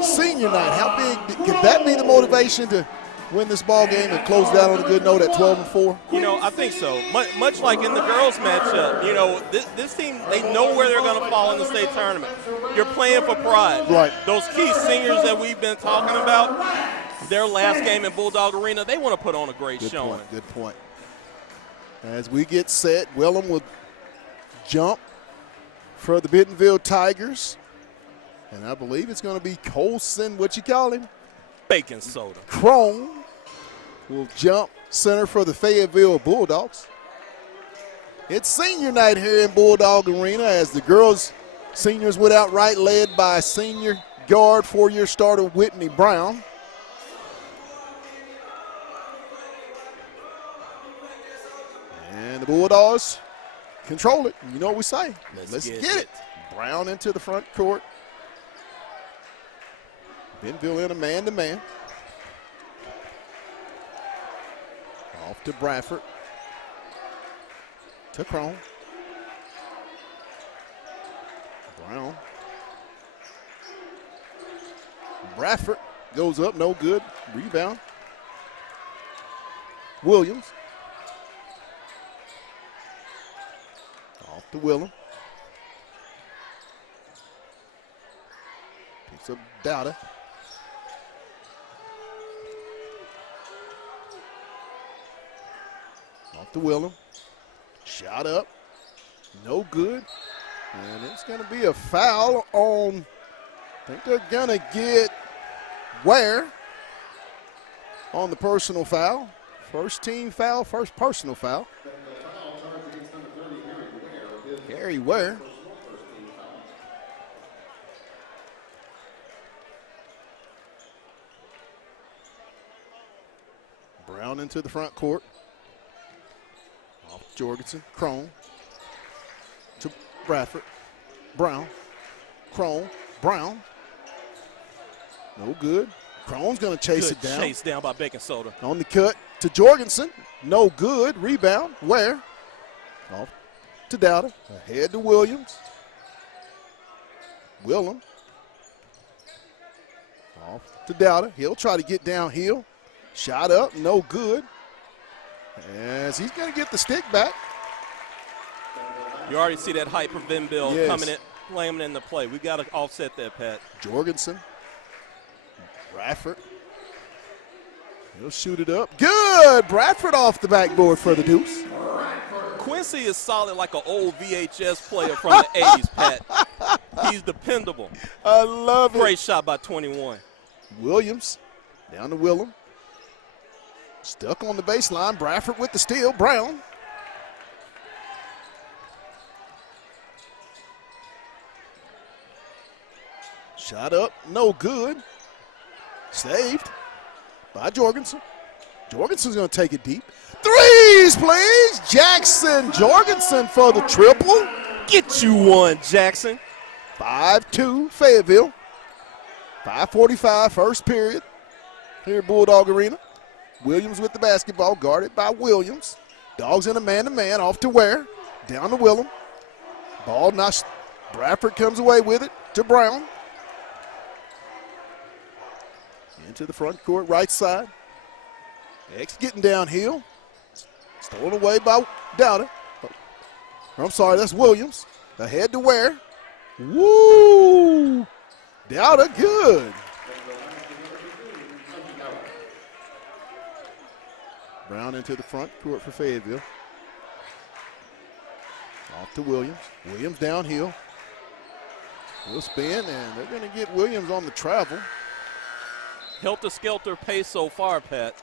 Senior night, how big could that be the motivation to win this ball game and close down on a good note at 12-4? I think so. Much like in the girls' matchup, this team, they know where they're going to fall in the state tournament. You're playing for pride. Right. Those key seniors that we've been talking about, their last game in Bulldog Arena, they want to put on a great showing. Good point. As we get set, Willem will jump for the Bentonville Tigers. And I believe it's going to be Colson, what you call him? Baking soda. Crone will jump center for the Fayetteville Bulldogs. It's senior night here in Bulldog Arena as the girls' seniors went out right, led by senior guard, 4-year starter Whitney Brown. And the Bulldogs control it. You know what we say. Let's get get it. Brown into the front court. Bentonville in a man-to-man. Off to Bradford. To Crone. Brown. Bradford goes up, no good. Rebound. Williams. Off to Willem. Picks up Dowda. Off to Willem. Shot up. No good. And it's going to be a foul on, I think they're going to get Ware on the personal foul. First team foul, first personal foul. Harry Ware. Brown into the front court. Off Jorgensen. Crone. To Bradford. Brown. Crone. Brown. No good. Crone's going to chase it down. Chase down by baking soda. On the cut to Jorgensen. No good. Rebound. Ware. Off to Dowda. Ahead to Williams. Willem. Off to Dowda. He'll try to get downhill. Shot up. No good. As he's going to get the stick back. You already see that height for Bentonville Yes. coming in, slamming in the play. We got to offset that, Pat. Jorgensen. Bradford. He'll shoot it up. Good. Bradford off the backboard for the deuce. Quincy is solid like an old VHS player from the 80s, Pat. He's dependable. I love it. Great shot by 21. Williams down to Willem. Stuck on the baseline. Bradford with the steal. Brown. Shot up. No good. Saved by Jorgensen. Jorgensen's going to take it deep. Threes, please. Jackson Jorgensen for the triple. Get you one, Jackson. 5-2 Fayetteville. 5:45 first period here at Bulldog Arena. Williams with the basketball, guarded by Williams. Dogs in a man-to-man, off to Ware. Down to Willem. Ball knocks. Bradford comes away with it to Brown. Into the front court, right side. X getting downhill. Stolen away by Dowda. I'm sorry, that's Williams. Ahead to Ware. Woo! Dowda, good. Brown into the front court for Fayetteville. Off to Williams. Williams downhill. Will spin, and they're going to get Williams on the travel. Helter-skelter pace so far, Pat.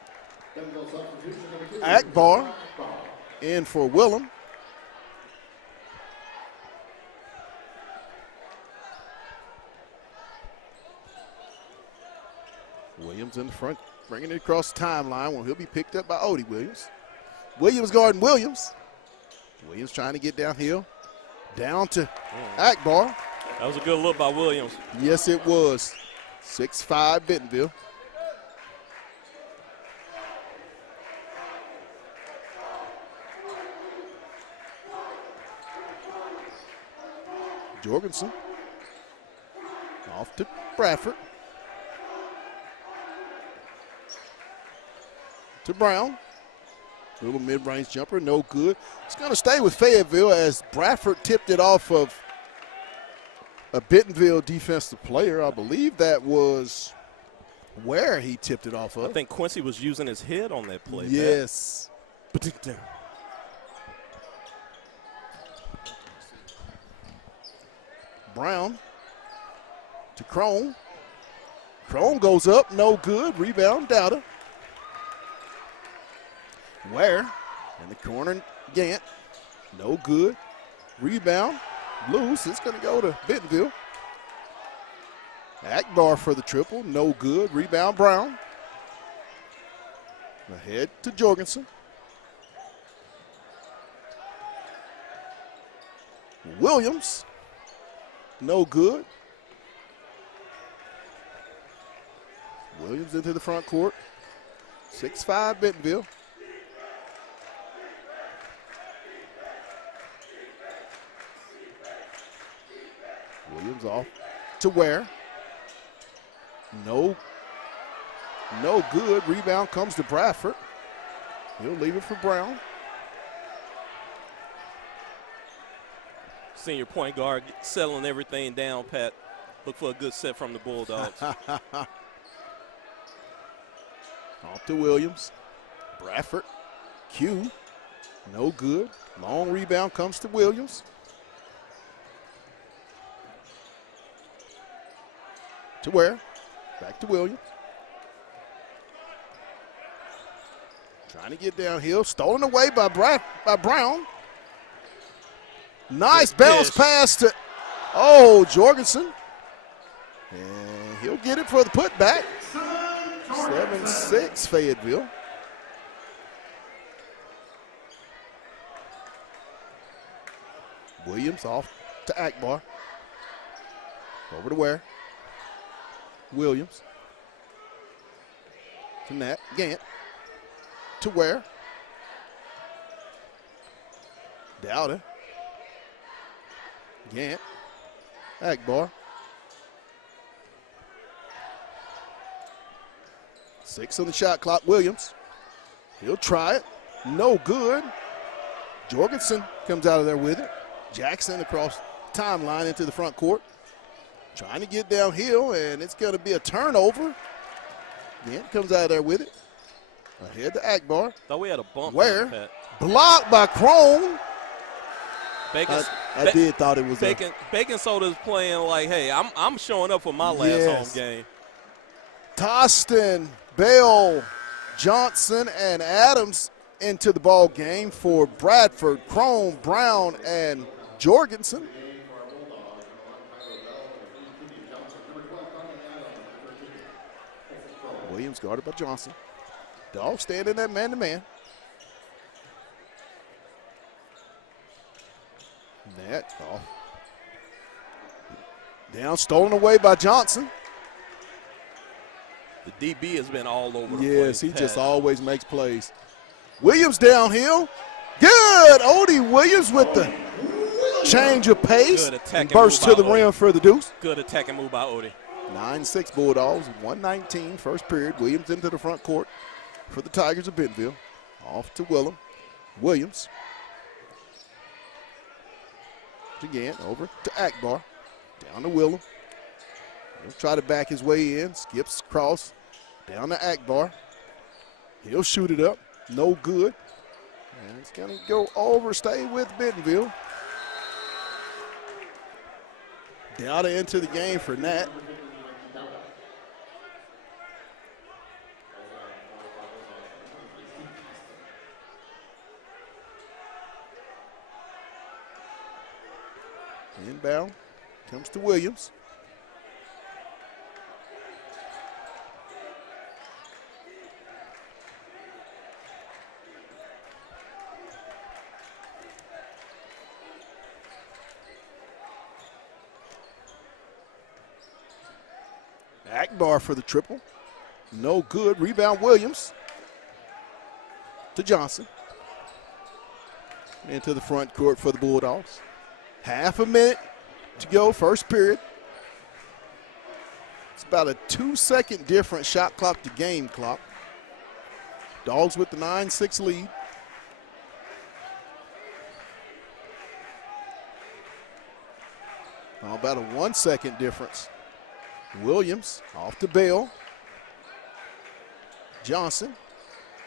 Akbar in for Willem. Williams in the front, bringing it across the timeline. Well, he'll be picked up by Odie Williams. Williams guarding Williams. Williams trying to get downhill. Down to Akbar. That was a good look by Williams. Yes, it was. 6'5" Bentonville. Jorgensen. Off to Bradford. To Brown. Little mid-range jumper, no good. It's going to stay with Fayetteville as Bradford tipped it off of a Bentonville defensive player. I believe that was where he tipped it off of. I think Quincy was using his head on that play. Yes. Brown to Crone. Crone goes up, no good. Rebound, Dowda. Ware in the corner, Gant. No good. Rebound, loose. It's going to go to Bentonville. Akbar for the triple, no good. Rebound, Brown. Ahead to Jorgensen. Williams. No good. Williams into the front court. 6-5 Bentonville. Williams off to Ware. No good. Rebound comes to Bradford. He'll leave it for Brown. Senior point guard settling everything down, Pat. Look for a good set from the Bulldogs. Off to Williams. Bradford. Q. No good. Long rebound comes to Williams. To Ware. Back to Williams. Trying to get downhill. Stolen away by Brown. Nice bounce pass to, Jorgensen. And he'll get it for the putback. 7-6 Fayetteville. Williams off to Akbar. Over to Ware. Williams. To Nat. Gant. To Ware. Dowda. Gant. Akbar. 6 on the shot clock. Williams. He'll try it. No good. Jorgensen comes out of there with it. Jackson across timeline into the front court. Trying to get downhill, and it's going to be a turnover. Gant comes out of there with it. Ahead to Akbar. Thought we had a bump. Where? Pat. Blocked by Crone. I did thought it was Bacon Soda's playing like, hey, I'm showing up for my last home game. Tostin, Bell, Johnson, and Adams into the ball game for Bradford, Crone, Brown, and Jorgensen. Williams guarded by Johnson. Dogs standing that man-to-man. Net off. Down, stolen away by Johnson. The DB has been all over the place. Yes, he just always makes plays. Williams downhill. Good. Odie Williams with the change of pace. Burst to the rim for the deuce. Good attacking move by Odie. 9-6 Bulldogs, 119 first period. Williams into the front court for the Tigers of Bentonville. Off to Willem. Williams. Again, over to Akbar. Down to Willem. He'll try to back his way in. Skips across. Down to Akbar. He'll shoot it up. No good. And it's going to go over. Stay with Bentonville. Dowda into the game for Nat. Inbound comes to Williams. Akbar for the triple. No good. Rebound Williams to Johnson. Into the front court for the Bulldogs. Half a minute to go, first period. It's about a 2-second difference, shot clock to game clock. Dogs with the 9-6 lead. About a 1-second difference. Williams off to Bell. Johnson.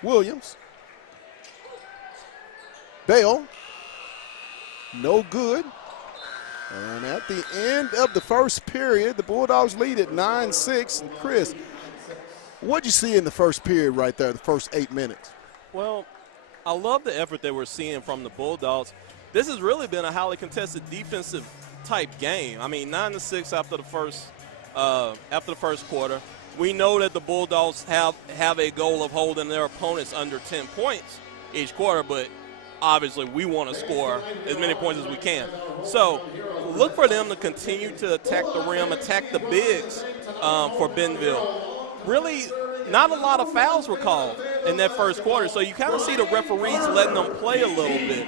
Williams. Bell. No good. And at the end of the first period, the Bulldogs lead at 9-6. And Chris, what'd you see in the first period right there, the first 8 minutes? Well, I love the effort that we're seeing from the Bulldogs. This has really been a highly contested defensive type game. I mean, 9-6 after the first quarter. We know that the Bulldogs have a goal of holding their opponents under 10 points each quarter, but obviously we want to score as many points as we can. So look for them to continue to attack the rim, attack the bigs for Bentonville. Really, not a lot of fouls were called in that first quarter, so you kind of see the referees letting them play a little bit.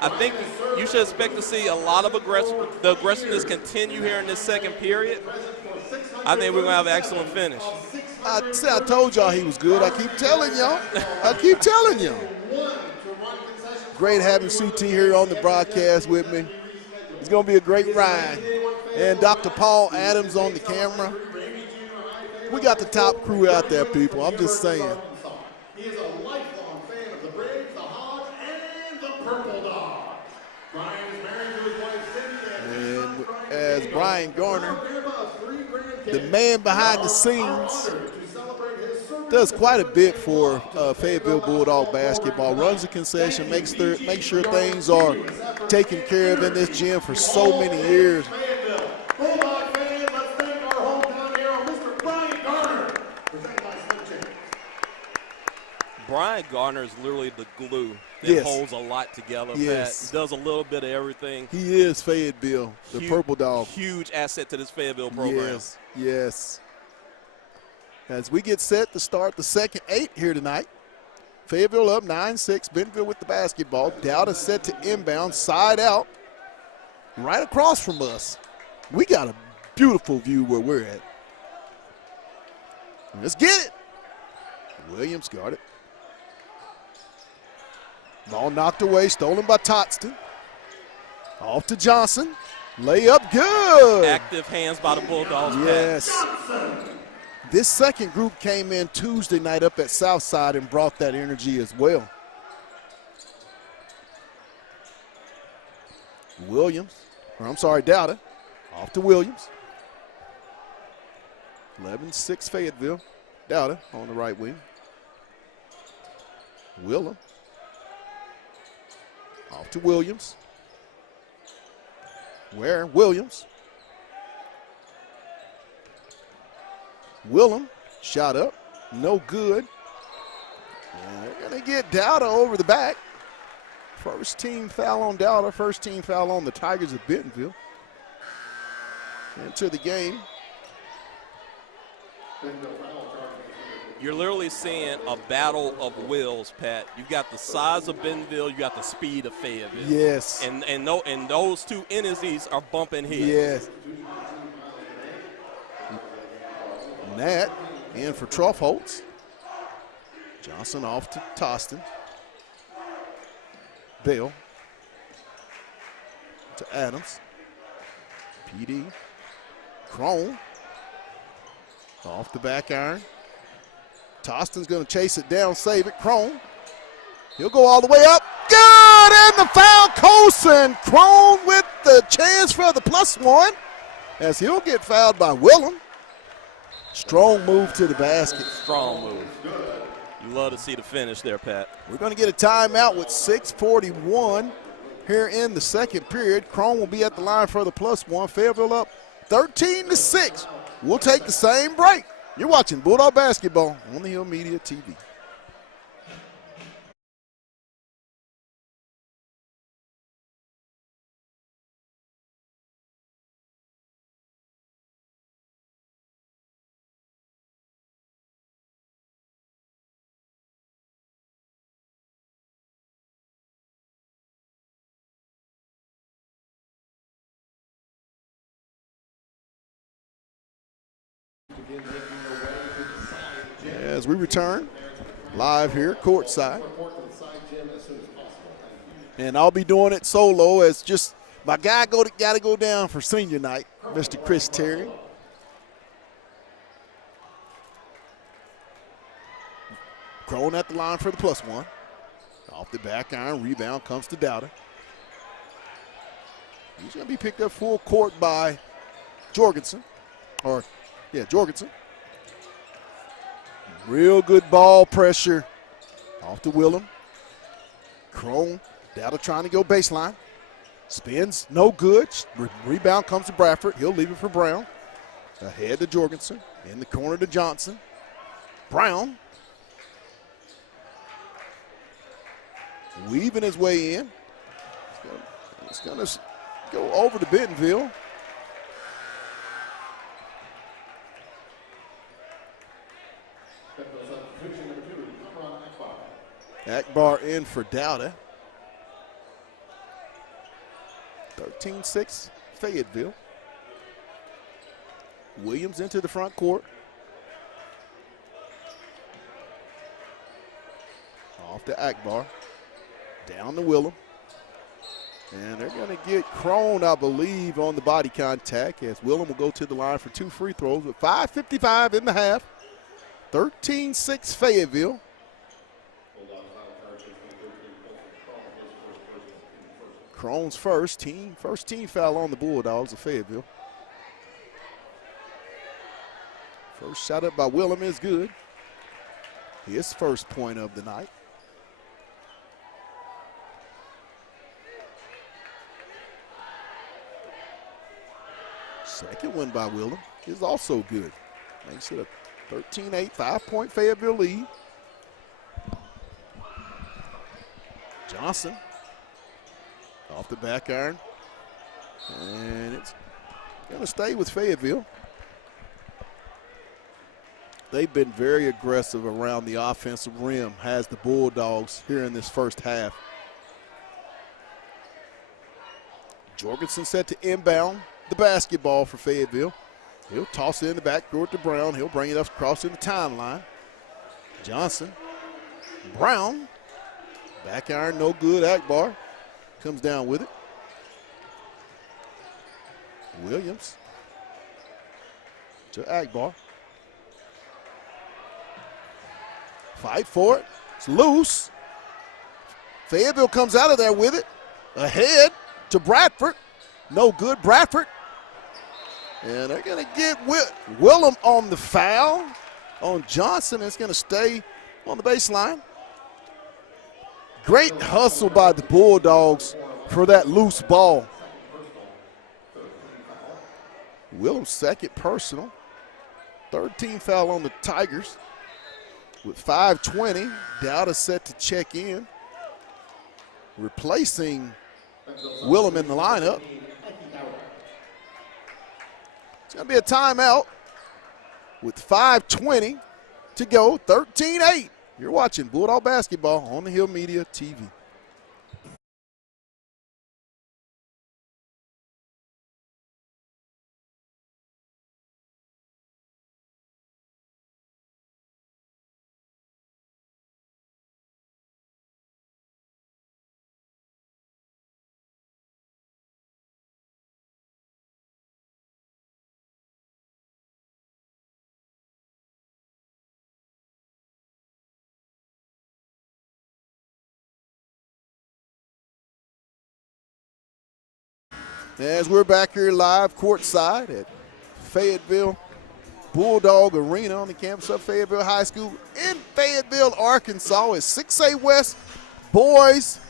I think you should expect to see a lot of the aggressiveness continue here in this second period. I think we're going to have an excellent finish. I told y'all he was good. I keep telling y'all. Great having CT here on the broadcast with me. It's going to be a great ride. And Dr. Paul Adams on the camera. We got the top crew out there, people. I'm just saying. He is a lifelong fan of the Braves, the Hogs, and the Purple Dog. Brian is married to his wife Cindy. And as Brian Garner, the man behind the scenes, does quite a bit for Fayetteville Bulldog basketball. Runs the concession, makes sure things are taken care of in this gym for so many years. Bulldog fans, let's thank our hometown hero, Mr. Brian Garner, presented by Slim Jim. Brian Garner is literally the glue that holds a lot together. Yes. Pat. He does a little bit of everything. He is Fayetteville, the Purple Dog. Huge asset to this Fayetteville program. Yes. As we get set to start the second 8 here tonight. Fayetteville up 9-6. Bentonville with the basketball. Dowda set to inbound, side out, right across from us. We got a beautiful view where we're at. Let's get it. Williams got it. Ball knocked away, stolen by Totston. Off to Johnson. Layup good. Active hands by the Bulldogs. Yes. This second group came in Tuesday night up at Southside and brought that energy as well. Dowda. Off to Williams. 11-6 Fayetteville. Dowda on the right wing. Willem. Off to Williams. Williams. Willem, shot up, no good. And they're going to get Dowda over the back. First team foul on Dowda, first team foul on the Tigers of Bentonville. Into the game. You're literally seeing a battle of wills, Pat. You got the size of Bentonville, you got the speed of Fayetteville. Yes. And those two entities are bumping heads. Yes. Nat in for Truffholtz. Johnson off to Toston. Bell to Adams. PD. Crone off the back iron. Toston's going to chase it down, save it. Crone. He'll go all the way up. Good! And the foul, Colson. Crone with the chance for the +1 as he'll get fouled by Willem. Strong move to the basket. Strong move. You love to see the finish there, Pat. We're going to get a timeout with 6:41 here in the second period. Crone will be at the line for the +1. Fayetteville up 13-6. We'll take the same break. You're watching Bulldog basketball on the Hill Media TV. As we return live here courtside, and I'll be doing it solo as just my guy got to go down for senior night, Mr. Chris Terry. Crone at the line for the +1. Off the back iron, rebound comes to Dowda. He's going to be picked up full court by Jorgensen. Jorgensen. Real good ball pressure. Off to Willem. Crone, Dowda trying to go baseline. Spins, no good. Rebound comes to Bradford. He'll leave it for Brown. Ahead to Jorgensen. In the corner to Johnson. Brown. weaving his way in. It's going to go over to Bentonville. Akbar in for Dowda. 13-6 Fayetteville. Williams into the front court. Off to Akbar. Down to Willem. And they're going to get Crone, I believe, on the body contact as Willem will go to the line for 2 free throws with 5:55 in the half. 13-6 Fayetteville. Crone's first team foul on the Bulldogs of Fayetteville. First shot up by Willem is good. His first point of the night. Second one by Willem is also good. Makes it a 13-8, 5-point Fayetteville lead. Johnson off the back iron. And it's going to stay with Fayetteville. They've been very aggressive around the offensive rim, has the Bulldogs here in this first half. Jorgensen set to inbound the basketball for Fayetteville. He'll toss it in the backcourt to Brown. He'll bring it up across in the timeline. Johnson. Brown. Back iron, no good. Akbar comes down with it. Williams to Akbar. Fight for it. It's loose. Fayetteville comes out of there with it. Ahead to Bradford. No good. Bradford. And they're going to get Willem on the foul on Johnson. It's going to stay on the baseline. Great hustle by the Bulldogs for that loose ball. Willem's second personal. 13 foul on the Tigers. With 5:20, Dowda set to check in. Replacing Willem in the lineup. It's going to be a timeout with 5:20 to go, 13-8. You're watching Bulldog basketball on the Hill Media TV. As we're back here live courtside at Fayetteville Bulldog Arena on the campus of Fayetteville High School in Fayetteville, Arkansas. It's 6A West Boys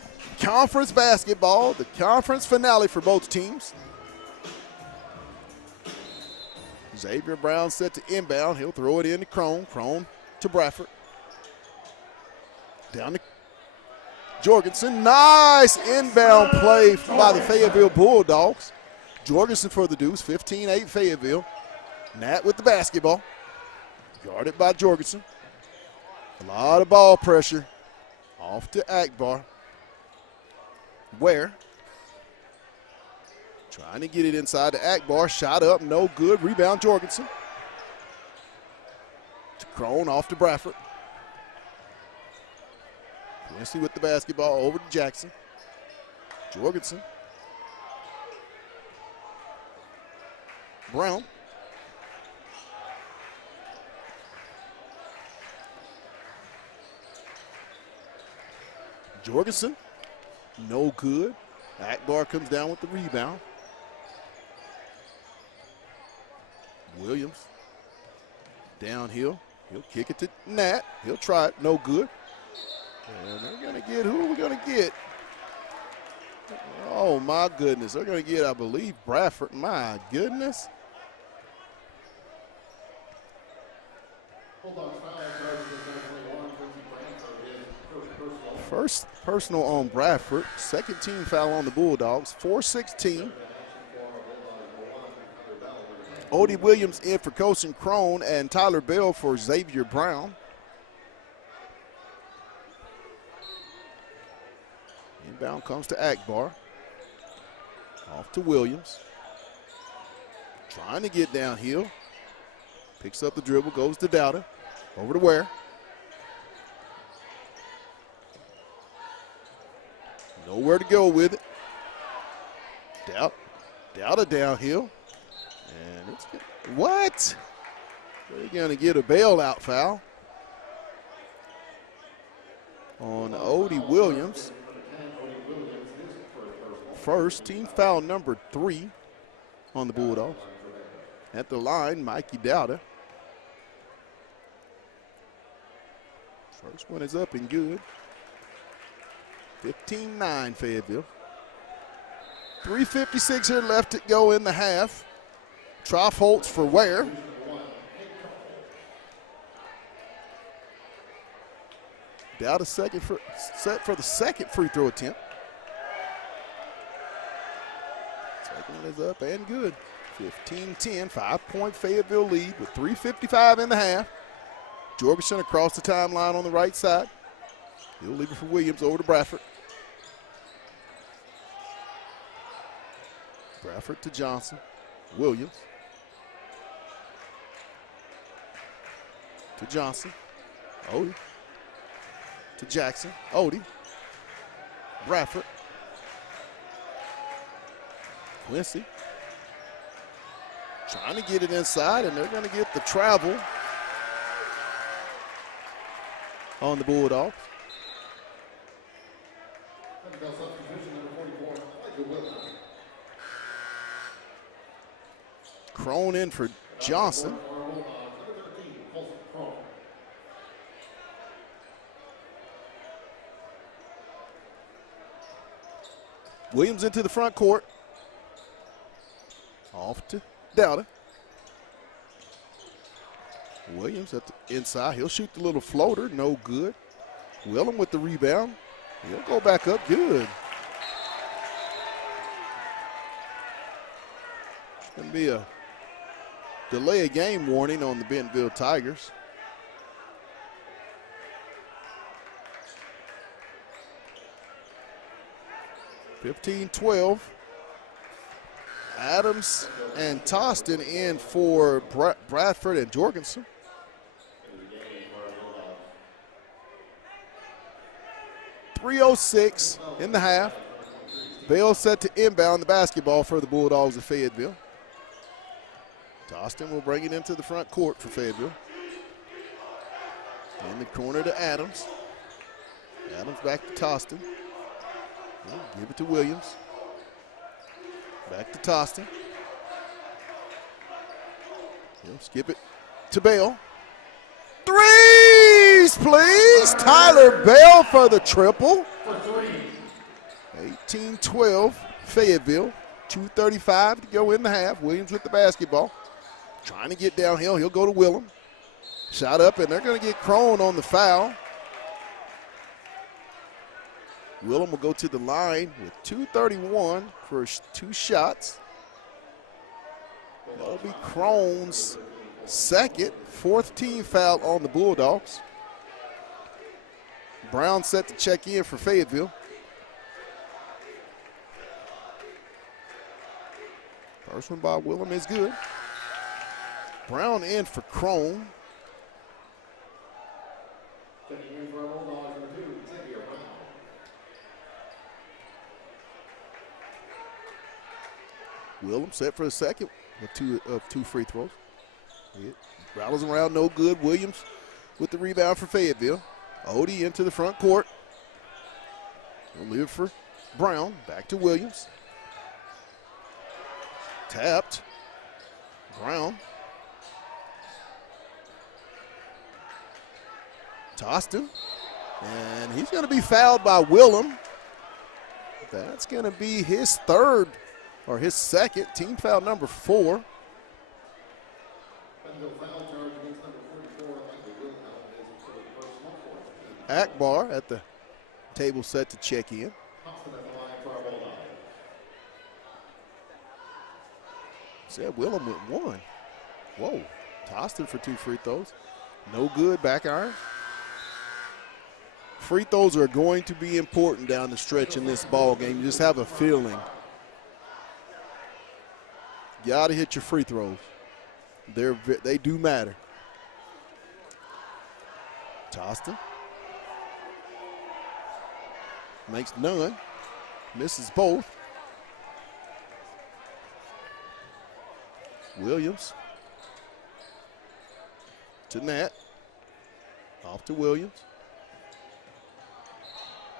Conference Basketball, the conference finale for both teams. Xavier Brown set to inbound. He'll throw it in to Crone. Crone to Bradford. Down to Jorgensen. Nice inbound play by the Fayetteville Bulldogs. Jorgensen for the deuce. 15-8 Fayetteville. Nat with the basketball. Guarded by Jorgensen. A lot of ball pressure. Off to Akbar. Ware. Trying to get it inside to Akbar. Shot up. No good. Rebound Jorgensen. To Crone. Off to Bradford. Quincy with the basketball over to Jackson. Jorgensen. Brown. Jorgensen. No good. Akbar comes down with the rebound. Williams. Downhill. He'll kick it to Nat. He'll try it. No good. And they're going to get, who are we going to get? Oh, my goodness. They're going to get, I believe, Bradford. My goodness. First personal on Bradford. Second team foul on the Bulldogs. 4-16. Odie Williams in for Colson Crone and Tyler Bell for Xavier Brown. Inbound comes to Akbar. Off to Williams. Trying to get downhill. Picks up the dribble, goes to Dowda. Over to Ware. Nowhere to go with it. Dowda downhill. And it's good. What? They're going to get a bailout foul on Odie Williams. First, team foul number 3 on the Bulldogs. At the line, Mikey Dowda. First one is up and good. 15-9 Fayetteville. 3:56 here left to go in the half. Trough Holtz for Ware. Dowda set for the second free throw attempt. Second one is up and good. 15-10, 5-point Fayetteville lead with 3:55 in the half. Jorgensen across the timeline on the right side. He'll leave it for Williams over to Bradford. Bradford to Johnson. Williams. To Johnson. Odie. To Jackson. Odie. Bradford. Quincy. Trying to get it inside, and they're going to get the travel on the Bulldogs. Crone in for Johnson. Williams into the front court. Off to Dowda. Williams at the inside. He'll shoot the little floater. No good. Willem with the rebound. He'll go back up. Good. It's going to be a delay of game warning on the Bentonville Tigers. (15-12). Adams and Toston in for Bradford and Jorgensen. .306 in the half. Bale set to inbound the basketball for the Bulldogs of Fayetteville. Toston will bring it into the front court for Fayetteville. In the corner to Adams. Adams back to Toston. Give it to Williams. Back to Toston. He'll skip it to Bale. Threes, please. Tyler Bale for the triple. 18-12, Fayetteville. 2:35 to go in the half. Williams with the basketball. Trying to get downhill. He'll go to Willem. Shot up, and they're going to get Crone on the foul. Willem will go to the line with 2:31 for 2 shots. That'll be Crone's second, 4th team foul on the Bulldogs. Brown set to check in for Fayetteville. First one by Willem is good. Brown in for Crone. Willem set for the second of two free throws. It rattles around, no good. Williams with the rebound for Fayettille. Odie into the front court. He'll leave it for Brown. Back to Williams. Tapped. Brown. Toston. And he's going to be fouled by Willem. That's going to be his third, or his second, team foul number 4. Akbar at the Table set to check in. Said Willem with one. Whoa. Toston for 2 free throws. No good, back iron. Free throws are going to be important down the stretch in this ball game. You just have a feeling. You got to hit your free throws. They do matter. Toston makes none. Misses both. Williams to Nat. Off to Williams.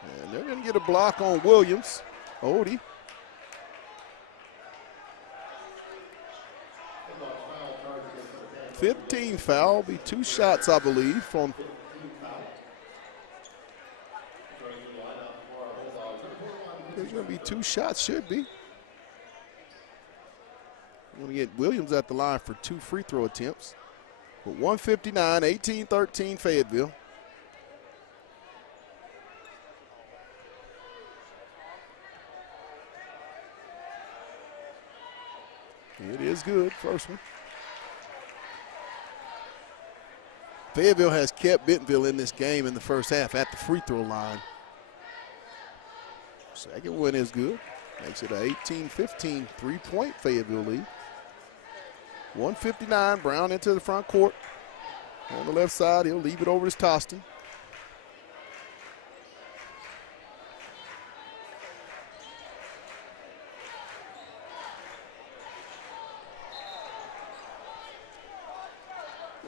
And they're going to get a block on Williams. Odie. $15 foul. Be 2 shots, I believe, from there's going to be 2 shots, should be. We're going to get Williams at the line for 2 free throw attempts. With 159, 18-13 Fayetteville. It is good, first one. Fayetteville has kept Bentonville in this game in the first half at the free throw line. Second one is good. Makes it an 18-15 3-point Fayetteville lead. 159, Brown into the front court. On the left side, he'll leave it over to Toston.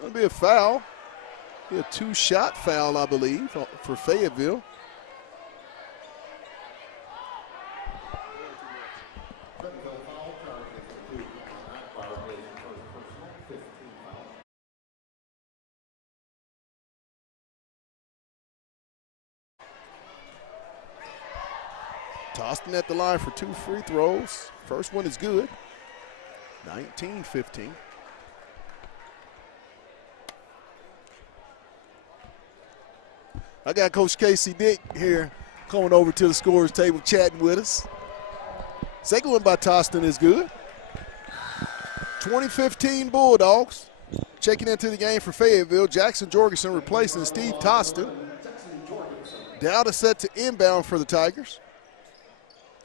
Going to be a foul. Be a 2-shot foul, I believe, for Fayetteville. Toston at the line for 2 free throws. First one is good. 19-15. I got Coach Casey Dick here coming over to the scorer's table chatting with us. Second one by Toston is good. 2015 Bulldogs checking into the game for Fayetteville. Jackson Jorgensen replacing Steve Toston. Dowd is set to inbound for the Tigers.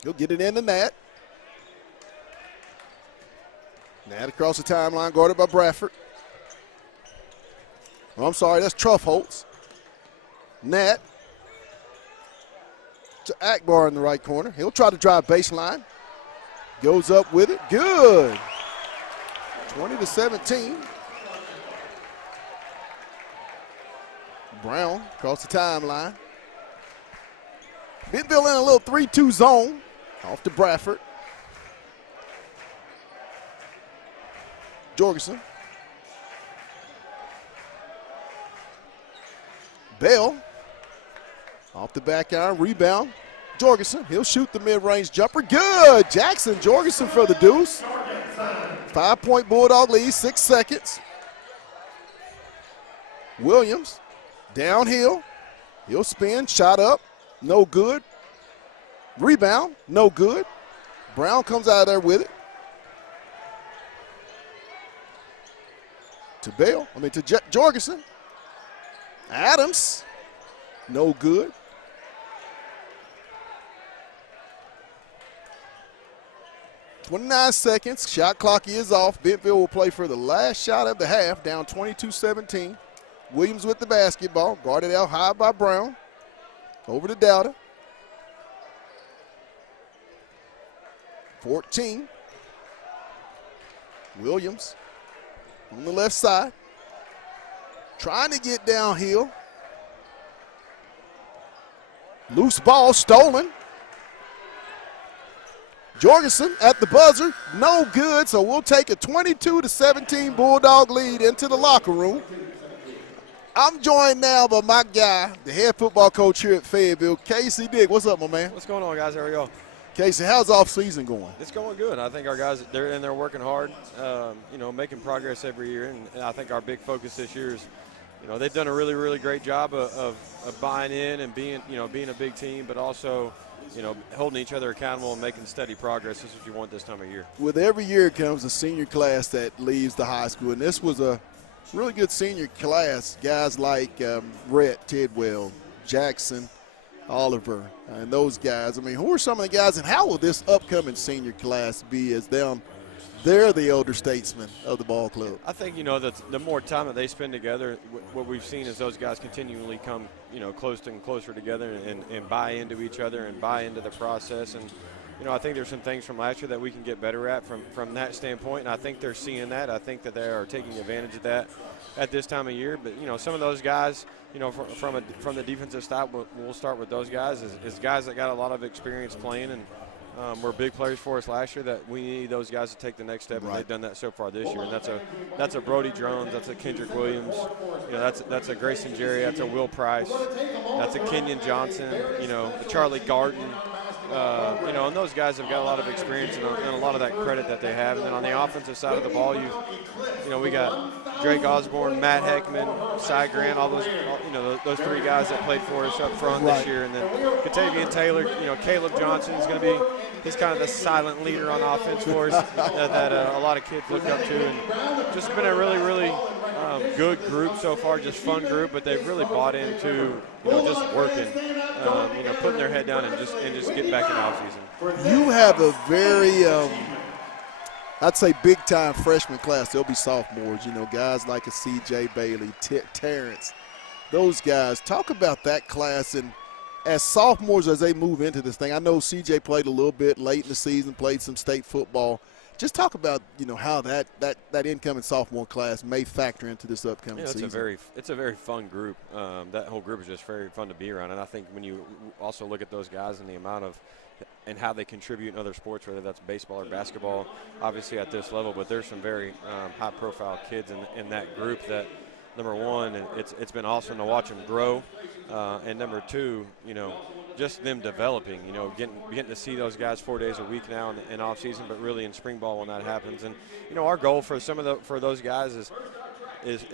He'll get it into Nat. Nat across the timeline, guarded by Bradford. Oh, I'm sorry, that's Truffholtz. Nat to Akbar in the right corner. He'll try to drive baseline. Goes up with it. Good. 20-17. Brown across the timeline. Bentonville in a little 3-2 zone. Off to Bradford. Jorgensen. Bell. Off the back iron. Rebound. Jorgensen. He'll shoot the mid-range jumper. Good. Jackson Jorgensen for the deuce. 5-point Bulldog lead. 6 seconds. Williams. Downhill. He'll spin. Shot up. No good. Rebound, no good. Brown comes out of there with it. To Bell, to Jorgensen. Adams, no good. .29 seconds, shot clock is off. Bentonville will play for the last shot of the half, down 22-17. Williams with the basketball, guarded out high by Brown. Over to Dowda. 14. Williams on the left side. Trying to get downhill. Loose ball stolen. Jorgensen at the buzzer. No good, so we'll take a 22-17 Bulldog lead into the locker room. I'm joined now by my guy, the head football coach here at Fayetteville, Casey Dick. What's up, my man? What's going on, guys? How are y'all? Casey, how's off-season going? It's going good. I think our guys, they're working hard, making progress every year. And I think our big focus this year is they've done a really, really great job of buying in and being a big team, but also, holding each other accountable and making steady progress. This is what you want this time of year. With every year comes a senior class that leaves the high school, and this was a really good senior class. Guys like Rhett Tidwell, Jackson, Oliver, and those guys. I mean, who are some of the guys, and how will this upcoming senior class be as they're the elder statesmen of the ball club? I think, that the more time that they spend together, what we've seen is those guys continually come, closer and closer together and buy into each other and buy into the process. And, I think there's some things from last year that we can get better at from that standpoint, and I think they're seeing that. I think that they are taking advantage of that at this time of year. But, some of those guys, from the defensive side, we'll start with those guys, is guys that got a lot of experience playing and were big players for us last year that we need those guys to take the next step, and they've done that so far this year. And that's a Brody Drones, that's a Kendrick Williams, that's a Grayson Jerry, that's a Will Price, that's a Kenyon Johnson, a Charlie Garden. And those guys have got a lot of experience and a lot of that credit that they have. And then on the offensive side of the ball, we got Drake Osborne, Matt Heckman, Cy Grant, all those, those three guys that played for us up front this year. And then Katavian Taylor, Caleb Johnson is going to be, he's kind of the silent leader on offense for us that a lot of kids look up to. And just been a really, really good group so far, just fun group, but they've really bought into, just working, putting their head down and just getting back in the offseason. You have a very, I'd say, big-time freshman class. They'll be sophomores, guys like a C.J. Bailey, Terrence, those guys. Talk about that class, and as sophomores, as they move into this thing, I know C.J. played a little bit late in the season, played some state football. Just talk about, how that incoming sophomore class may factor into this upcoming season. It's a very fun group. That whole group is just very fun to be around. And I think when you also look at those guys and the amount of and how they contribute in other sports, whether that's baseball or basketball, obviously at this level, but there's some very high-profile kids in that group that, number one, it's been awesome to watch them grow, and number two, just them developing, getting to see those guys 4 days a week now in off season, but really in spring ball when that happens. And our goal for for those guys is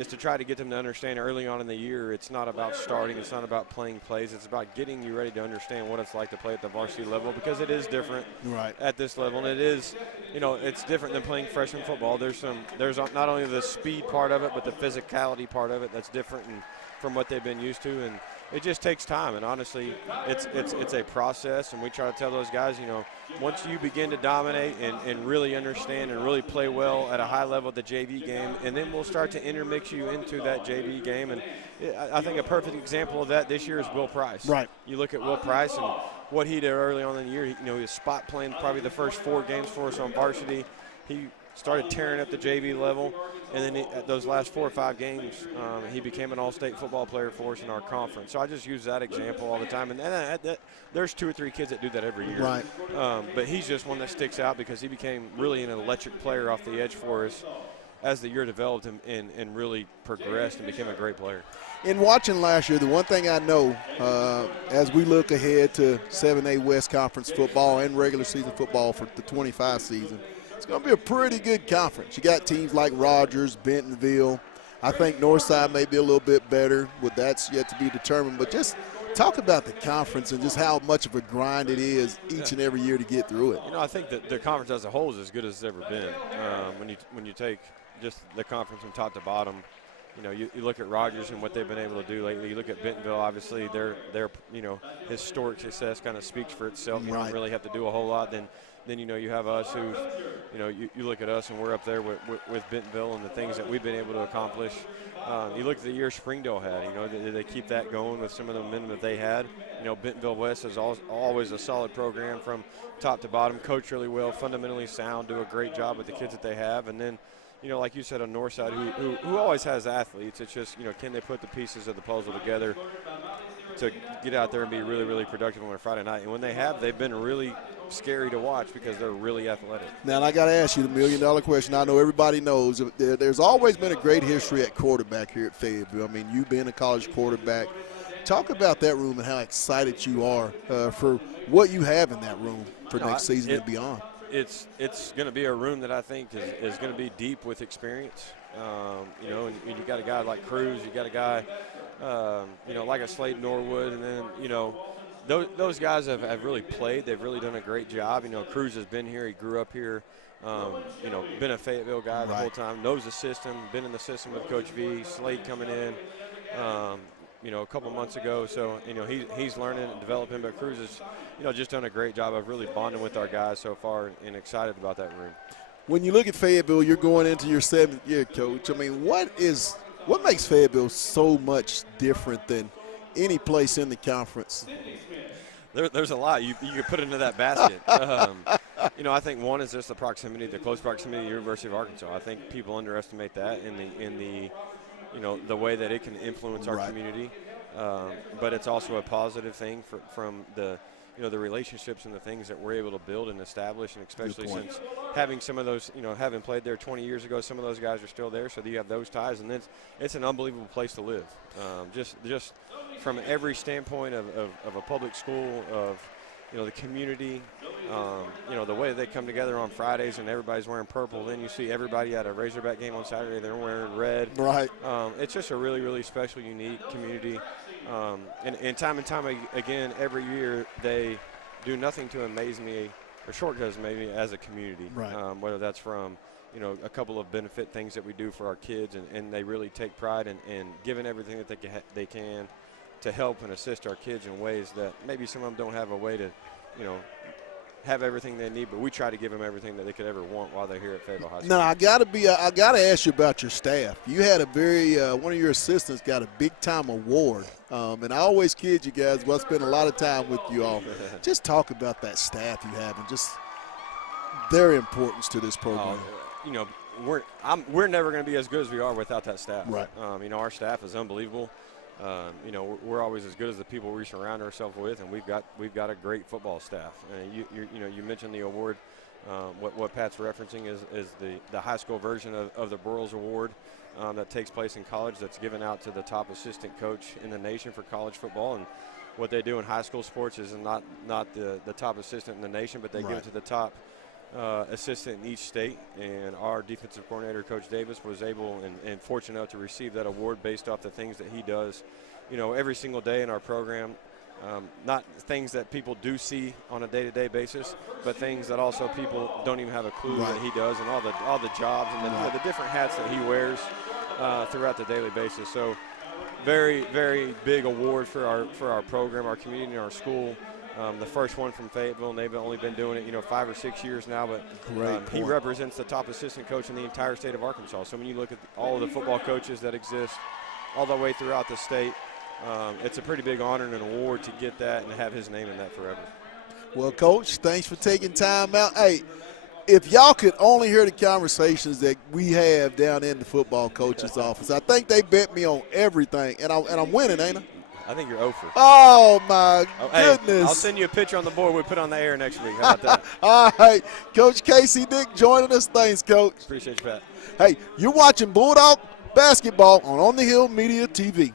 to try to get them to understand early on in the year, it's not about starting, it's not about playing plays, it's about getting you ready to understand what it's like to play at the varsity level, because it is different at this level, and it is, it's different than playing freshman football. There's not only the speed part of it, but the physicality part of it that's different from what they've been used to, and it just takes time. And honestly, it's a process, and we try to tell those guys, once you begin to dominate and really understand and really play well at a high level at the JV game, and then we'll start to intermix you into that JV game. And I think a perfect example of that this year is Will Price. Right. You look at Will Price and what he did early on in the year. He was spot playing probably the first 4 games for us on varsity. He started tearing up the JV level, and then at those last 4 or 5 games, he became an all-state football player for us in our conference. So I just use that example all the time. And there's 2 or 3 kids that do that every year. Right. But he's just one that sticks out because he became really an electric player off the edge for us as the year developed and really progressed and became a great player. In watching last year, the one thing I know as we look ahead to 7A West Conference football and regular season football for the 25 season, it's going to be a pretty good conference. You got teams like Rogers, Bentonville. I think Northside may be a little bit better, but that's yet to be determined. But just talk about the conference and just how much of a grind it is each and every year to get through it. I think that the conference as a whole is as good as it's ever been. When you take just the conference from top to bottom, you look at Rogers and what they've been able to do lately. You look at Bentonville, obviously their historic success kind of speaks for itself. You don't really have to do a whole lot. Then you have us who, you look at us and we're up there with Bentonville and the things that we've been able to accomplish. You look at the year Springdale had, they keep that going with some of the men that they had. Bentonville West is always a solid program from top to bottom, coach really well, fundamentally sound, do a great job with the kids that they have. And then, like you said, on Northside, who always has athletes. It's just, can they put the pieces of the puzzle together to get out there and be really, really productive on a Friday night. And when they have, they've been really scary to watch because they're really athletic. Now, and I got to ask you the million-dollar question. I know everybody knows there's always been a great history at quarterback here at Fayetteville. I mean, you being a college quarterback. Talk about that room and how excited you are for what you have in that room for next season and beyond. It's going to be a room that I think is going to be deep with experience. You know, and you got a guy like Cruz, you got a guy, you know, like a Slade Norwood, and then, you know, those guys have really played. They've really done a great job. You know, Cruz has been here. He grew up here. You know, been a Fayetteville guy the whole time. Knows the system. Been in the system with Coach V. Slade coming in, you know, a couple months ago. So, you know, he's learning and developing. But Cruz has, you know, just done a great job of really bonding with our guys so far, and excited about that room. When you look at Fayetteville, you're going into your 7th year, Coach. I mean, what makes Fayetteville so much different than any place in the conference? There's a lot you could put into that basket. You know, I think one is just the proximity, the close proximity to the University of Arkansas. I think people underestimate that in the you know, the way that it can influence our community. But it's also a positive thing from the, you know, the relationships and the things that we're able to build and establish, and especially since having some of those, you know, having played there 20 years ago, some of those guys are still there, so you have those ties, and it's an unbelievable place to live. Just from every standpoint of a public school, of, you know, the community, you know, the way they come together on Fridays and everybody's wearing purple. Then you see everybody at a Razorback game on Saturday, they're wearing red. Right. It's just a really, really special, unique community. And time again, every year they do nothing to amaze me or shortcuts maybe as a community. Right. Whether that's from, you know, a couple of benefit things that we do for our kids, and they really take pride in giving everything that they can to help and assist our kids in ways that maybe some of them don't have a way to, you know, have everything they need, but we try to give them everything that they could ever want while they're here at Fayetteville High School. Now, I gotta ask you about your staff. You had a very one of your assistants got a big time award, and I always kid you guys. Well, I spend a lot of time with you all. Just talk about that staff you have and just their importance to this program. You know, we're never going to be as good as we are without that staff. Right. You know, our staff is unbelievable. You know, we're always as good as the people we surround ourselves with, and we've got a great football staff. You know, you mentioned the award. What Pat's referencing is the high school version of the Burroughs Award that takes place in college. That's given out to the top assistant coach in the nation for college football. And what they do in high school sports is not the top assistant in the nation, but they give it to the top assistant in each state. And our defensive coordinator, Coach Davis, was able and fortunate enough to receive that award based off the things that he does, you know, every single day in our program. Not things that people do see on a day-to-day basis, but things that also people don't even have a clue that he does, and all the jobs and you know, the different hats that he wears throughout the daily basis. So very, very big award for our program, our community, and our school. The first one from Fayetteville, and they've only been doing it, you know, 5 or 6 years now. But he represents the top assistant coach in the entire state of Arkansas. So when you look at all of the football coaches that exist all the way throughout the state, it's a pretty big honor and an award to get that and have his name in that forever. Well, Coach, thanks for taking time out. Hey, if y'all could only hear the conversations that we have down in the football coach's office, I think they bet me on everything, and I'm winning, ain't I? I think you're 0 for. Oh, my goodness. Hey, I'll send you a picture on the board we put on the air next week. How about that? All right. Coach Casey Dick joining us. Thanks, Coach. Appreciate you, Pat. Hey, you're watching Bulldog basketball on the Hill Media TV.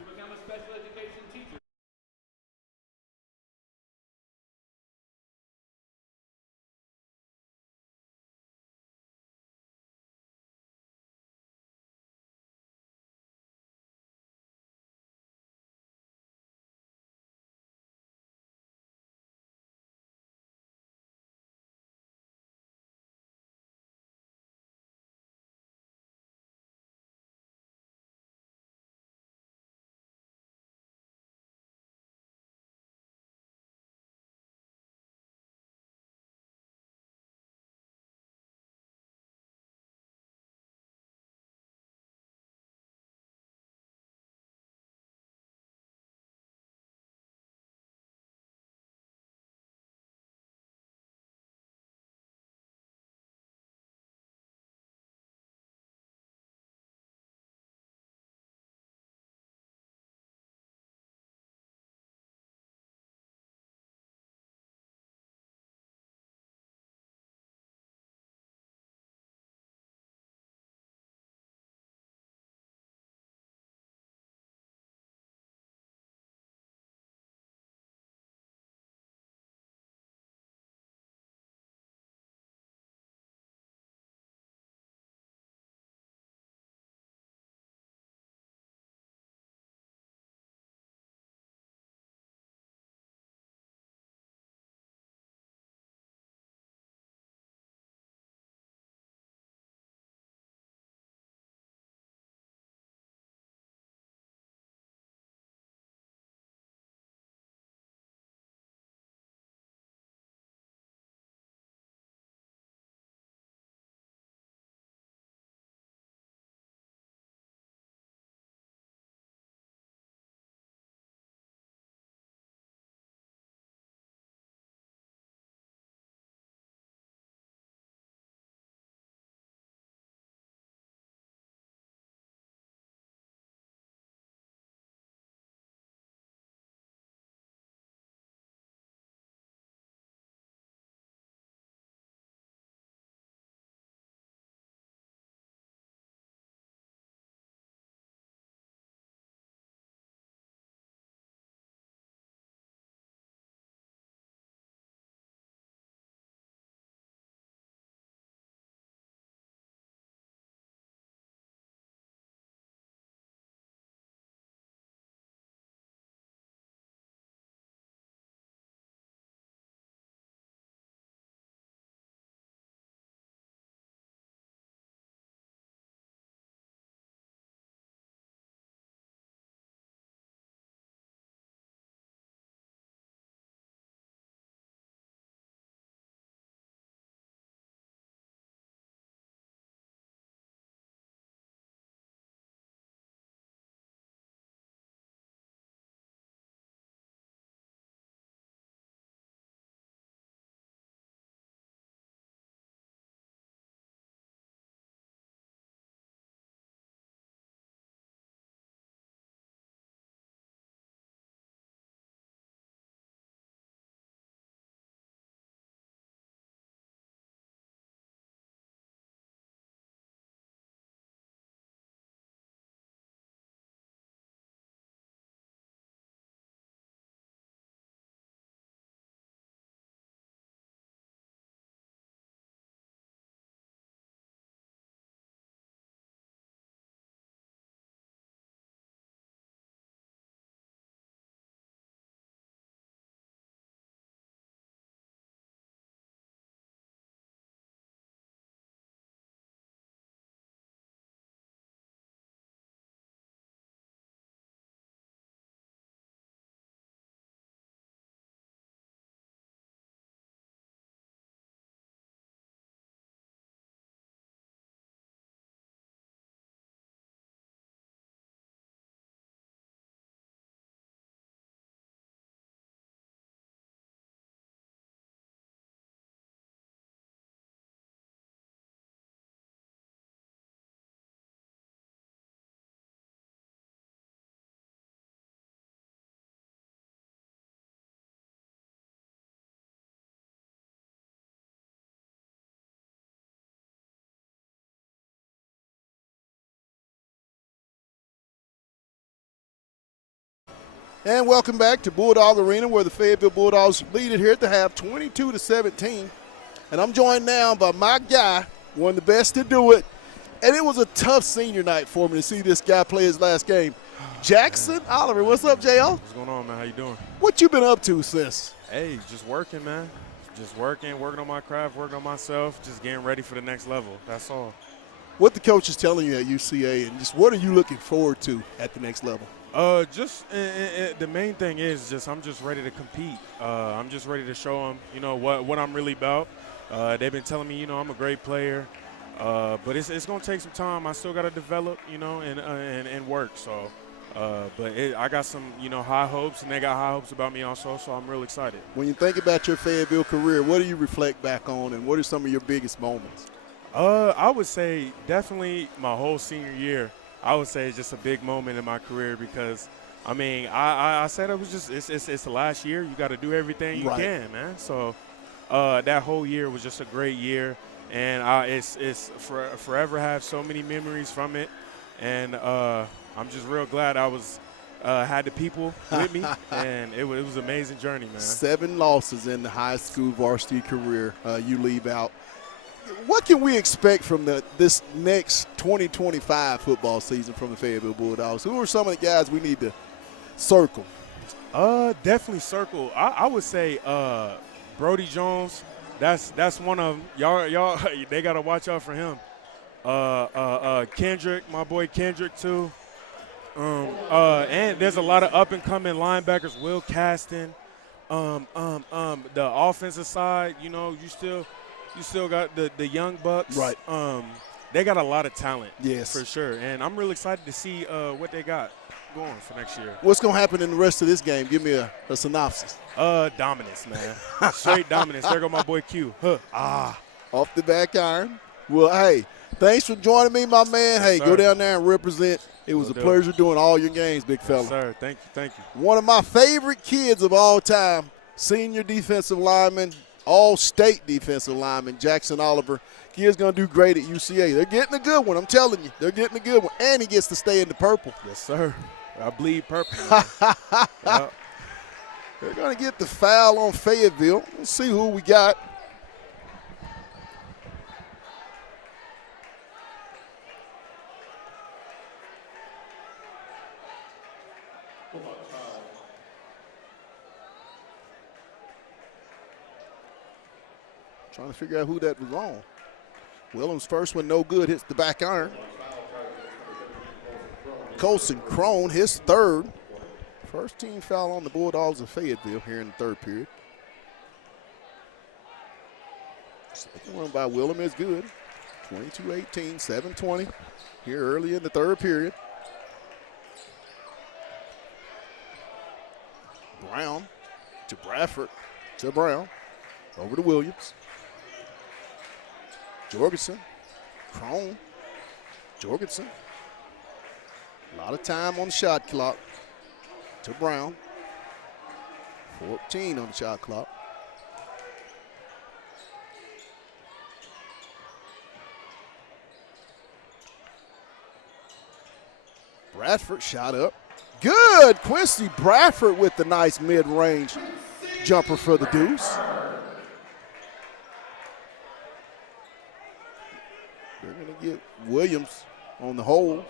And welcome back to Bulldog Arena, where the Fayetteville Bulldogs lead it here at the half, 22-17. And I'm joined now by my guy, one of the best to do it. And it was a tough senior night for me to see this guy play his last game. Jackson Oliver. What's up, JL? What's going on, man? How you doing? What you been up to since? Hey, just working, man. Just working on my craft, working on myself, just getting ready for the next level. That's all. What the coach is telling you at UCA, and just what are you looking forward to at the next level? The main thing is I'm just ready to compete. I'm just ready to show them, what I'm really about. They've been telling me, I'm a great player, but it's going to take some time. I still got to develop, and work. So, I got some, high hopes, and they got high hopes about me also. So I'm real excited. When you think about your Fayetteville career, what do you reflect back on, and what are some of your biggest moments? I would say definitely my whole senior year. I would say it's just a big moment in my career because, I said it was just it's the last year. You got to do everything you can, man. So that whole year was just a great year, and it's forever have so many memories from it, and I'm just real glad I was had the people with me, and it was an amazing journey, man. 7 losses in the high school varsity career. You leave out. What can we expect from this next 2025 football season from the Fayetteville Bulldogs? Who are some of the guys we need to circle? Definitely circle. I would say Brody Jones. That's one of them. Y'all, they gotta watch out for him. Kendrick, my boy Kendrick too. And there's a lot of up and coming linebackers. Will Caston. The offensive side, you still got the young bucks. Right. They got a lot of talent. Yes. For sure. And I'm really excited to see what they got going for next year. What's going to happen in the rest of this game? Give me a synopsis. Dominance, man. Straight dominance. There go my boy Q. Off the back iron. Well, hey, thanks for joining me, my man. Hey, go down there and represent. It was a pleasure doing all your games, big fella. Yes, sir. Thank you. One of my favorite kids of all time, senior defensive lineman, all-state defensive lineman, Jackson Oliver. Kid's going to do great at UCA. They're getting a good one, I'm telling you. They're getting a good one. And he gets to stay in the purple. Yes, sir. I bleed purple. Yep. They're going to get the foul on Fayetteville. Let's see who we got. Trying to figure out who that was on. Williams' first one, no good, hits the back iron. Colson Crone, his third. First team foul on the Bulldogs of Fayetteville here in the third period. Second one by Willem is good. 22-18, 7:20 here early in the third period. Brown to Bradford to Brown. Over to Williams. Jorgensen, Crone, Jorgensen. A lot of time on the shot clock. To Brown. 14 on the shot clock. Bradford shot up. Good. Quincy Bradford with the nice mid-range jumper for the deuce. They're going to get Williams on the hole.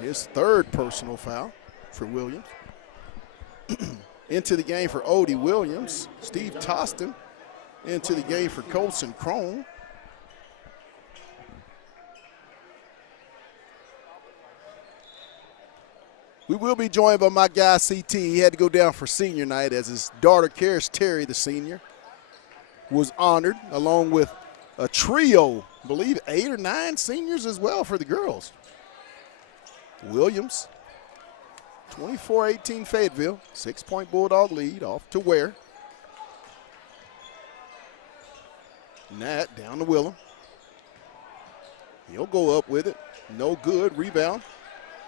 His third personal foul for Williams. Into the game for Odie Williams. Steve Toston into the game for Colson Crone. We will be joined by my guy, CT. He had to go down for senior night as his daughter, Karis Terry, the senior, was honored along with a trio, I believe 8 or 9 seniors as well for the girls. Williams, 24-18 Fayetteville, 6-point Bulldog lead off to Ware. Nat down to Willem. He'll go up with it. No good. Rebound.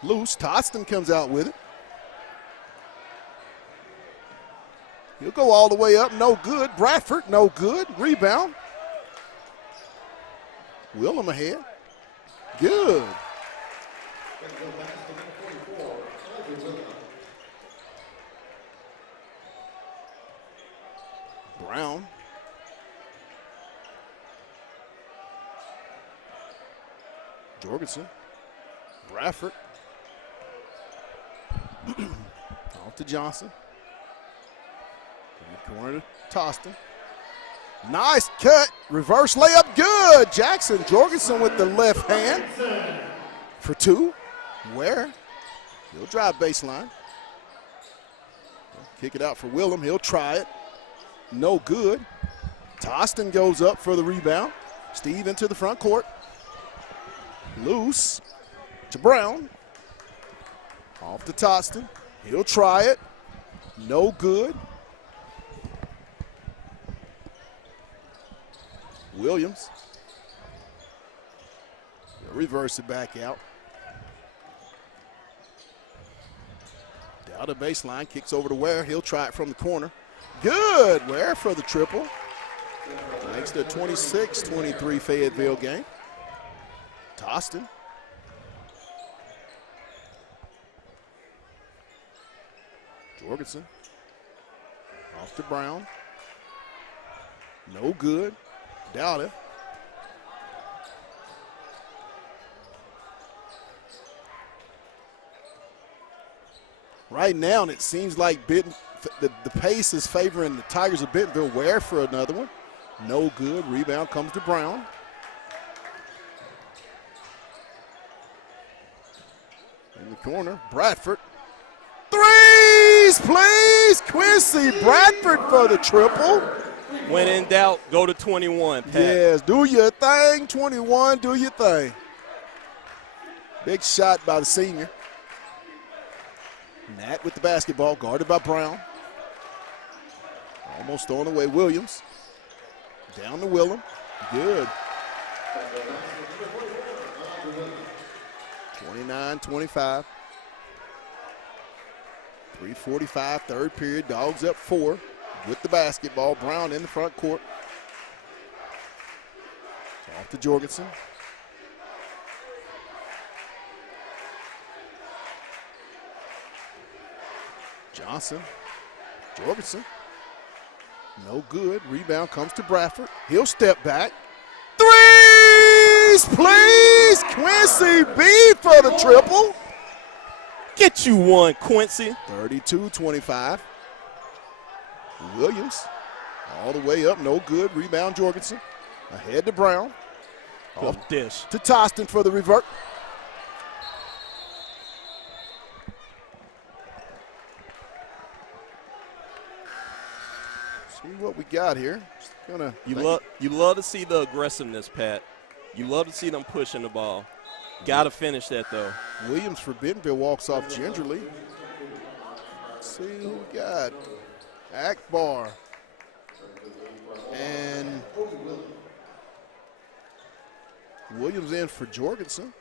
Loose. Toston comes out with it. He'll go all the way up. No good. Bradford, no good. Rebound. Willem ahead. Good. Brown. Jorgensen. Bradford. Off to Johnson. In the corner to Toston. Nice cut. Reverse layup. Good. Jackson Jorgensen with the left hand for two. Where? He'll drive baseline. Kick it out for Willem. He'll try it. No good. Toston goes up for the rebound. Steve into the front court. Loose to Brown. Off to Toston. He'll try it. No good. Williams. He'll reverse it back out. Down the baseline, kicks over to Ware. He'll try it from the corner. Good. Ware for the triple. Makes the 26-23 Fayetteville game. Toston. Jorgensen. Off to Brown. No good. Dowda. Right now, it seems like the pace is favoring the Tigers of Bentonville. Ware for another one. No good. Rebound comes to Brown. In the corner, Bradford. Threes, please. Quincy Bradford for the triple. When in doubt, go to 21, Pat. Yes, do your thing, 21, do your thing. Big shot by the senior. Nat with the basketball, guarded by Brown. Almost throwing away Williams. Down to Willem. Good. 29-25. 3:45, third period. Dogs up 4 with the basketball. Brown in the front court. Off to Jorgensen. Johnson. Jorgensen. No good. Rebound comes to Bradford. He'll step back. Threes, please. Quincy B for the triple. Get you one, Quincy. 32-25. Williams all the way up. No good. Rebound Jorgensen. Ahead to Brown. Off dish. To Toston for the revert. See what we got here. You love to see the aggressiveness, Pat. You love to see them pushing the ball. Got to finish that, though. Williams for Bentonville walks off gingerly. Let's see who we got. Akbar. And Williams in for Jorgensen.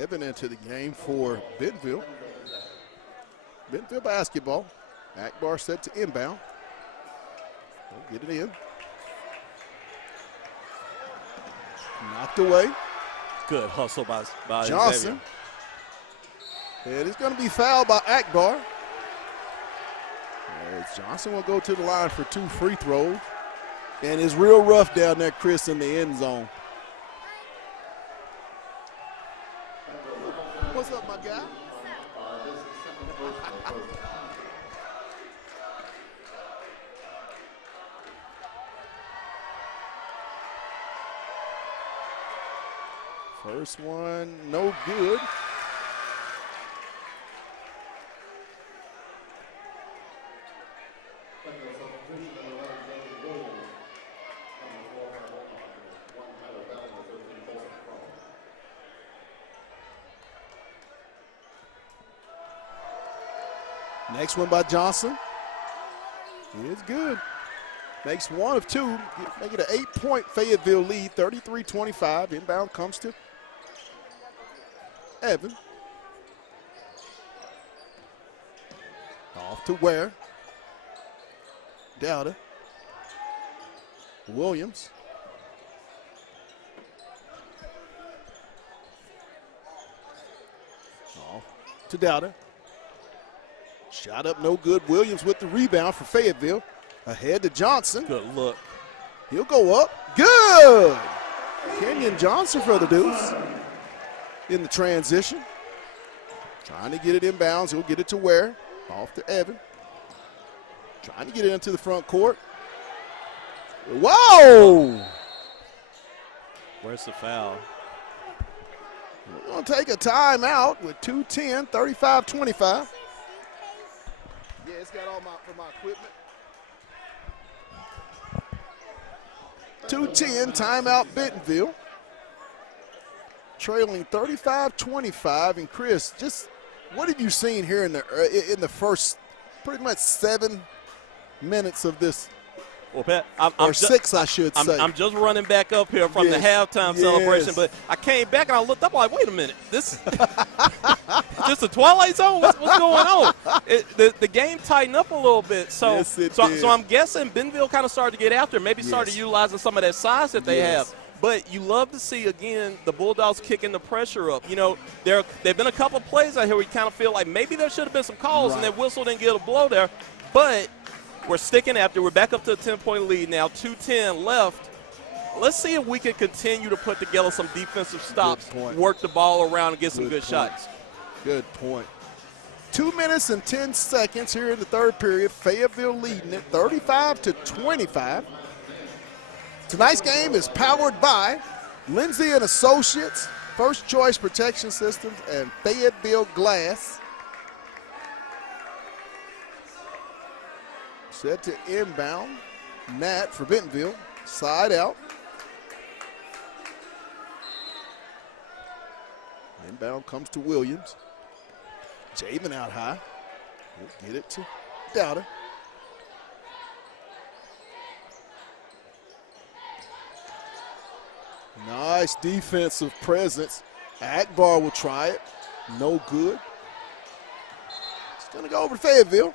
Evan into the game for Bentonville. Bentonville basketball. Akbar set to inbound. They'll get it in. Knocked away. Good hustle by Johnson. And it's going to be fouled by Akbar. As Johnson will go to the line for 2 free throws. And it's real rough down there, Chris, in the end zone. What's up, my guy? First one, no good. Next one by Johnson. It's good. Makes 1 of 2. Make it an 8-point Fayetteville lead, 33-25. Inbound comes to Evan. Off to Ware. Dowda. Williams. Off to Dowder. Shot up, no good. Williams with the rebound for Fayetteville. Ahead to Johnson. Good look. He'll go up. Good! Kenyon Johnson for the Deuce in the transition. Trying to get it inbounds. He'll get it to Ware. Off to Evan. Trying to get it into the front court. Whoa! Where's the foul? We're going to take a timeout with 2:10, 35-25. Yeah, it's got all for my equipment. 2:10, timeout Bentonville. Trailing 35-25. And Chris, just what have you seen here in the first pretty much 7 minutes of this? Well, Pat, six, I should say. I'm just running back up here from the halftime celebration, but I came back and I looked up. I'm like, wait a minute, this just a Twilight Zone? What's going on? The game tightened up a little bit, so I'm guessing Bentonville kind of started to get after, maybe started utilizing some of that size that they have. But you love to see, again, the Bulldogs kicking the pressure up. You know, there have been a couple of plays out here where you kind of feel like maybe there should have been some calls and that whistle didn't get a blow there, but we're sticking after. We're back up to a 10-point lead now, 2:10 left. Let's see if we can continue to put together some defensive stops, work the ball around, and get some good shots. Good point. 2 minutes and 10 seconds here in the third period. Fayetteville leading it 35-25. Tonight's game is powered by Lindsay & Associates, First Choice Protection Systems, and Fayetteville Glass. Set to inbound. Nat for Bentonville. Side out. Inbound comes to Williams. Javen out high. He'll get it to Dowder. Nice defensive presence. Akbar will try it. No good. It's going to go over to Fayetteville.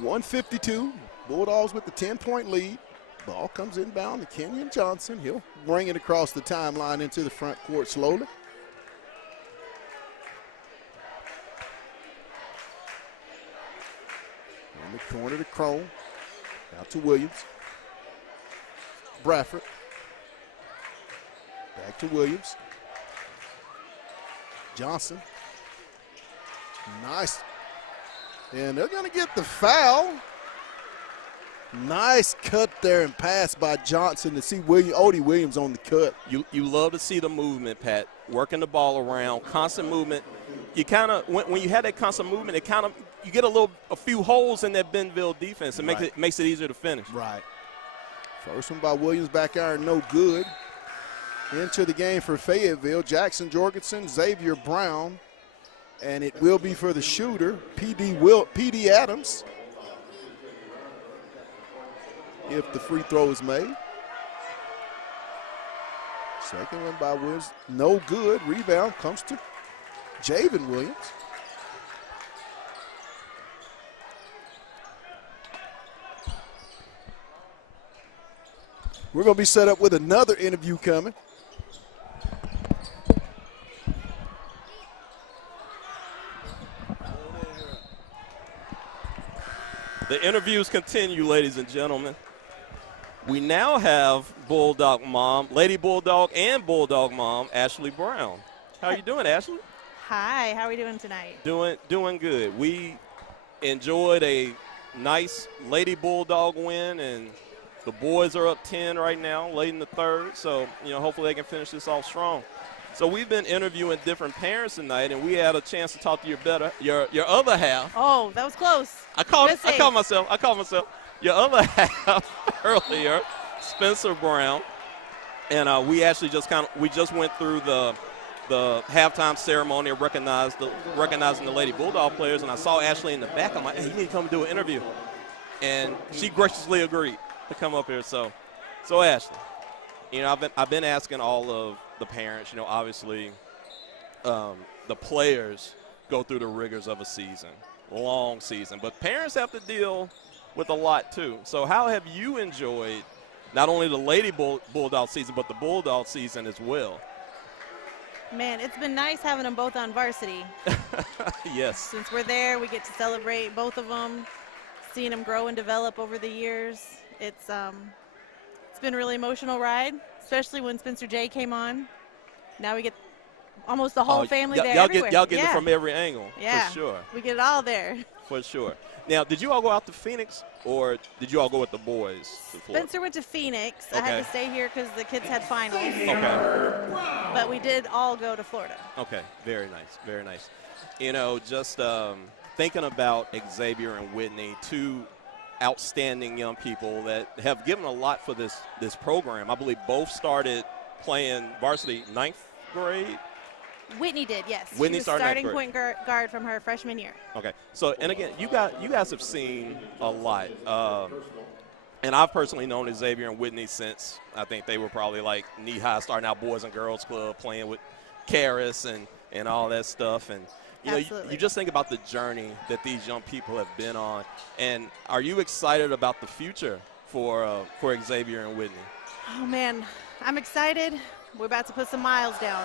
.152, Bulldogs with the 10-point lead. Ball comes inbound to Kenyon Johnson. He'll bring it across the timeline into the front court slowly. In the corner to Crone. Out to Williams. Bradford. Back to Williams. Johnson. Nice. And they're going to get the foul. Nice cut there and pass by Johnson to see Odie Williams on the cut. You love to see the movement, Pat, working the ball around, constant movement. You kind of, when you have that constant movement, it kind of, you get a few holes in that Bentonville defense and makes it easier to finish. Right. First one by Williams, back iron, no good. Into the game for Fayetteville, Jackson Jorgensen, Xavier Brown, and it will be for the shooter, P.D. Adams, if the free throw is made. Second one by Williams, no good. Rebound comes to Javen Williams. We're going to be set up with another interview coming. The interviews continue, ladies and gentlemen. We now have Bulldog mom, Lady Bulldog and Bulldog mom, Ashley Brown. How are you doing, Ashley? Hi, how are we doing tonight? Doing good. We enjoyed a nice Lady Bulldog win, and the boys are up 10 right now, late in the third. So, hopefully they can finish this off strong. So we've been interviewing different parents tonight, and we had a chance to talk to your other half. Oh, that was close. I called myself. Your other half earlier, Spencer Brown, and we actually just went through the halftime ceremony of recognizing the Lady Bulldog players, and I saw Ashley in the back. I'm like, hey, you need to come do an interview, and she graciously agreed to come up here. So Ashley, I've been asking all of the parents, obviously the players go through the rigors of a season. long season. But parents have to deal with a lot too. So how have you enjoyed not only the Lady Bulldog season, but the Bulldog season as well? Man, it's been nice having them both on varsity. Yes. Since we're there, we get to celebrate both of them, seeing them grow and develop over the years. It's been a really emotional ride, especially when Spencer J came on. Now we get almost the whole family there. Y'all get it from every angle, yeah, for sure. We get it all there. For sure. Now, did you all go out to Phoenix, or did you all go with the boys to Florida? Spencer went to Phoenix. Okay. I had to stay here because the kids had finals. Okay. But we did all go to Florida. Okay, very nice, very nice. You know, just thinking about Xavier and Whitney, two outstanding young people that have given a lot for this program. I believe both started playing varsity 9th grade. Whitney did, yes. Whitney she was started starting 9th point guard from her freshman year. Okay, so and again, you guys have seen a lot, and I've personally known Xavier and Whitney since I think they were probably like knee-high, starting out Boys and Girls Club, playing with Karis and all that stuff, and you know, you just think about the journey that these young people have been on, and are you excited about the future for Xavier and Whitney? Oh man, I'm excited. We're about to put some miles down.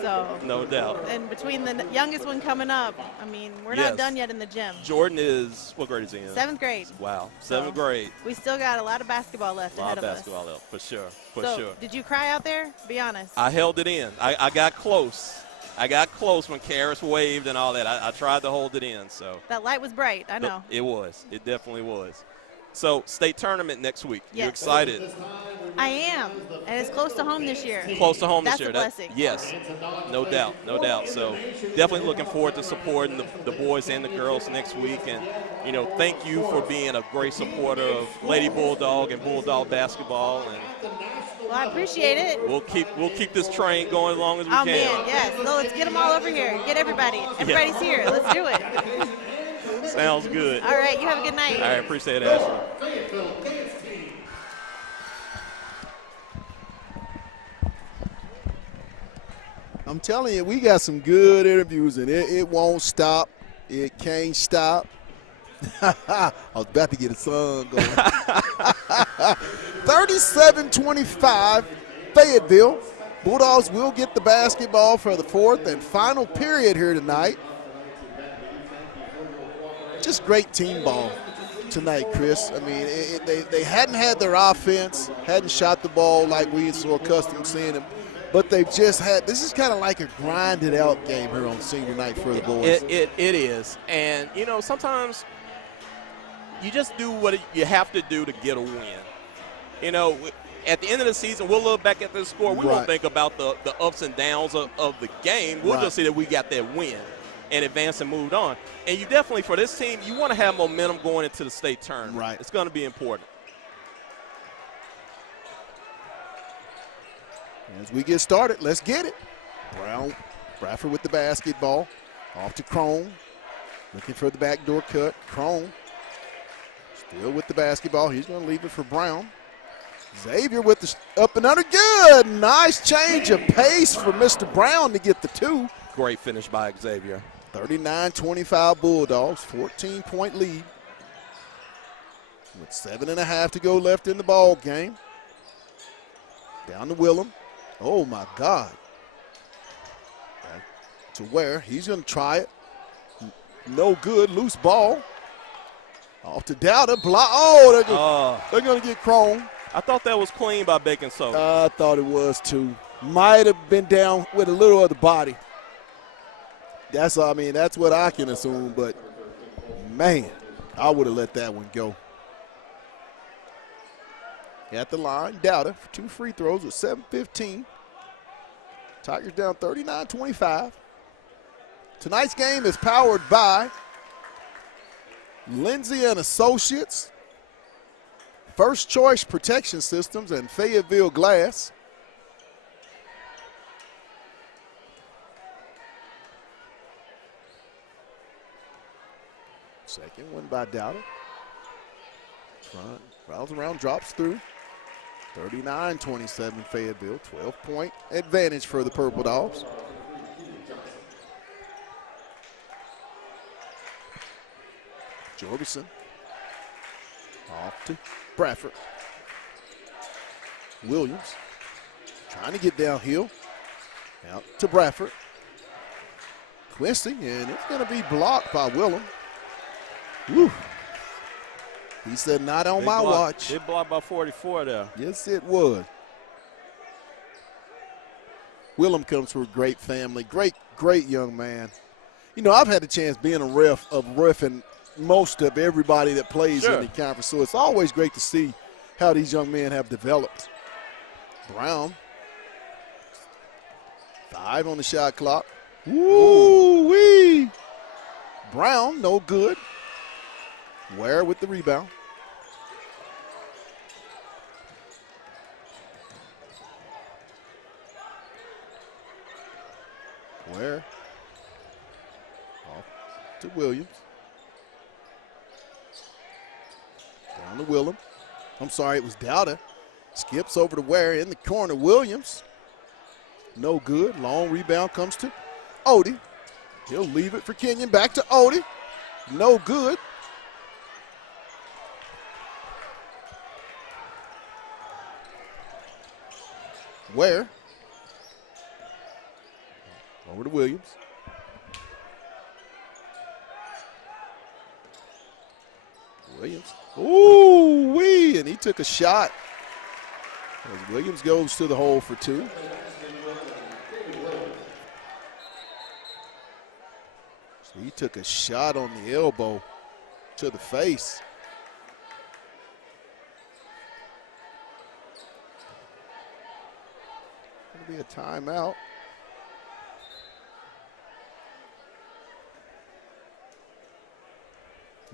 So no doubt. And between the youngest one coming up, I mean, we're not done yet in the gym. Jordan is, what grade is he in? 7th grade. Wow, 7th grade. We still got a lot of basketball left ahead of us. A lot of basketball left, for sure, for sure. Did you cry out there? Be honest. I held it in. I got close. I got close when Karis waved and all that. I tried to hold it in. So that light was bright, I know. It was. It definitely was. So, state tournament next week. Yes. You excited? I am, and it's close to home this year. Close to home That's this year. A blessing. Yes, no doubt, no doubt. So, definitely looking forward to supporting the boys and the girls next week. And, you know, thank you for being a great supporter of Lady Bulldog and Bulldog basketball. And well, I appreciate it. We'll keep this train going as long as we can. Oh man, yes. So let's get them all over here. Get everybody. Everybody's here. Let's do it. Sounds good. All right, you have a good night. All right, appreciate it, Ashley. I'm telling you, we got some good interviews, and it won't stop. It can't stop. I was about to get a song going. 37-25, Fayetteville. Bulldogs will get the basketball for the fourth and final period here tonight. Just great team ball tonight, Chris. I mean, they hadn't had their offense, hadn't shot the ball like we so accustomed to seeing them, but they've just had – this is kind of like a grinded-out game here on senior night for the boys. It is. And, you know, sometimes you just do what you have to do to get a win. You know, at the end of the season, we'll look back at the score. We won't think about the ups and downs of the game. We'll just see that we got that win and advanced and moved on. And you definitely, for this team, you want to have momentum going into the state tournament. Right. It's going to be important. As we get started, let's get it. Bradford with the basketball. Off to Crone. Looking for the backdoor cut. Crone still with the basketball. He's going to leave it for Brown. Xavier with the up and under. Good. Nice change of pace for Mr. Brown to get the two. Great finish by Xavier. 39-25 Bulldogs, 14-point lead. With 7.5 to go left in the ball game. Down to Willem. Oh, my God. To Ware. He's going to try it. No good. Loose ball. Off to Dowda. Block. Oh, they're going to get Crone. I thought that was clean by Bacon Soap. I thought it was, too. Might have been down with a little of the body. That's what I can assume, but, man, I would have let that one go. At the line, Dowda for 2 free throws with 7:15. Tigers down 39-25. Tonight's game is powered by Lindsay and Associates, First Choice Protection Systems, and Fayetteville Glass. Second one by Dowda. Front, rattles around, drops through. 39-27 Fayetteville, 12-point advantage for the Purple Dogs. Jorgensen off to Bradford. Williams trying to get downhill. Out to Bradford. Quincy, and it's going to be blocked by Willem. Woo. He said, not on my watch. They blocked by 44 there. Yes, it was. Willem comes from a great family, great young man. You know, I've had the chance being a ref of reffing most of everybody that plays in the conference, so it's always great to see how these young men have developed. Brown, 5 on the shot clock. Woo-wee! Brown, no good. Ware with the rebound. Ware off to Williams. Down to Willem. I'm sorry, it was Dowda. Skips over to Ware in the corner. Williams, no good. Long rebound comes to Odie. He'll leave it for Kenyon. Back to Odie. No good. Ware. Over to Williams. Williams. Ooh-wee, and he took a shot. As Williams goes to the hole for 2. So he took a shot on the elbow to the face. Going to be a timeout.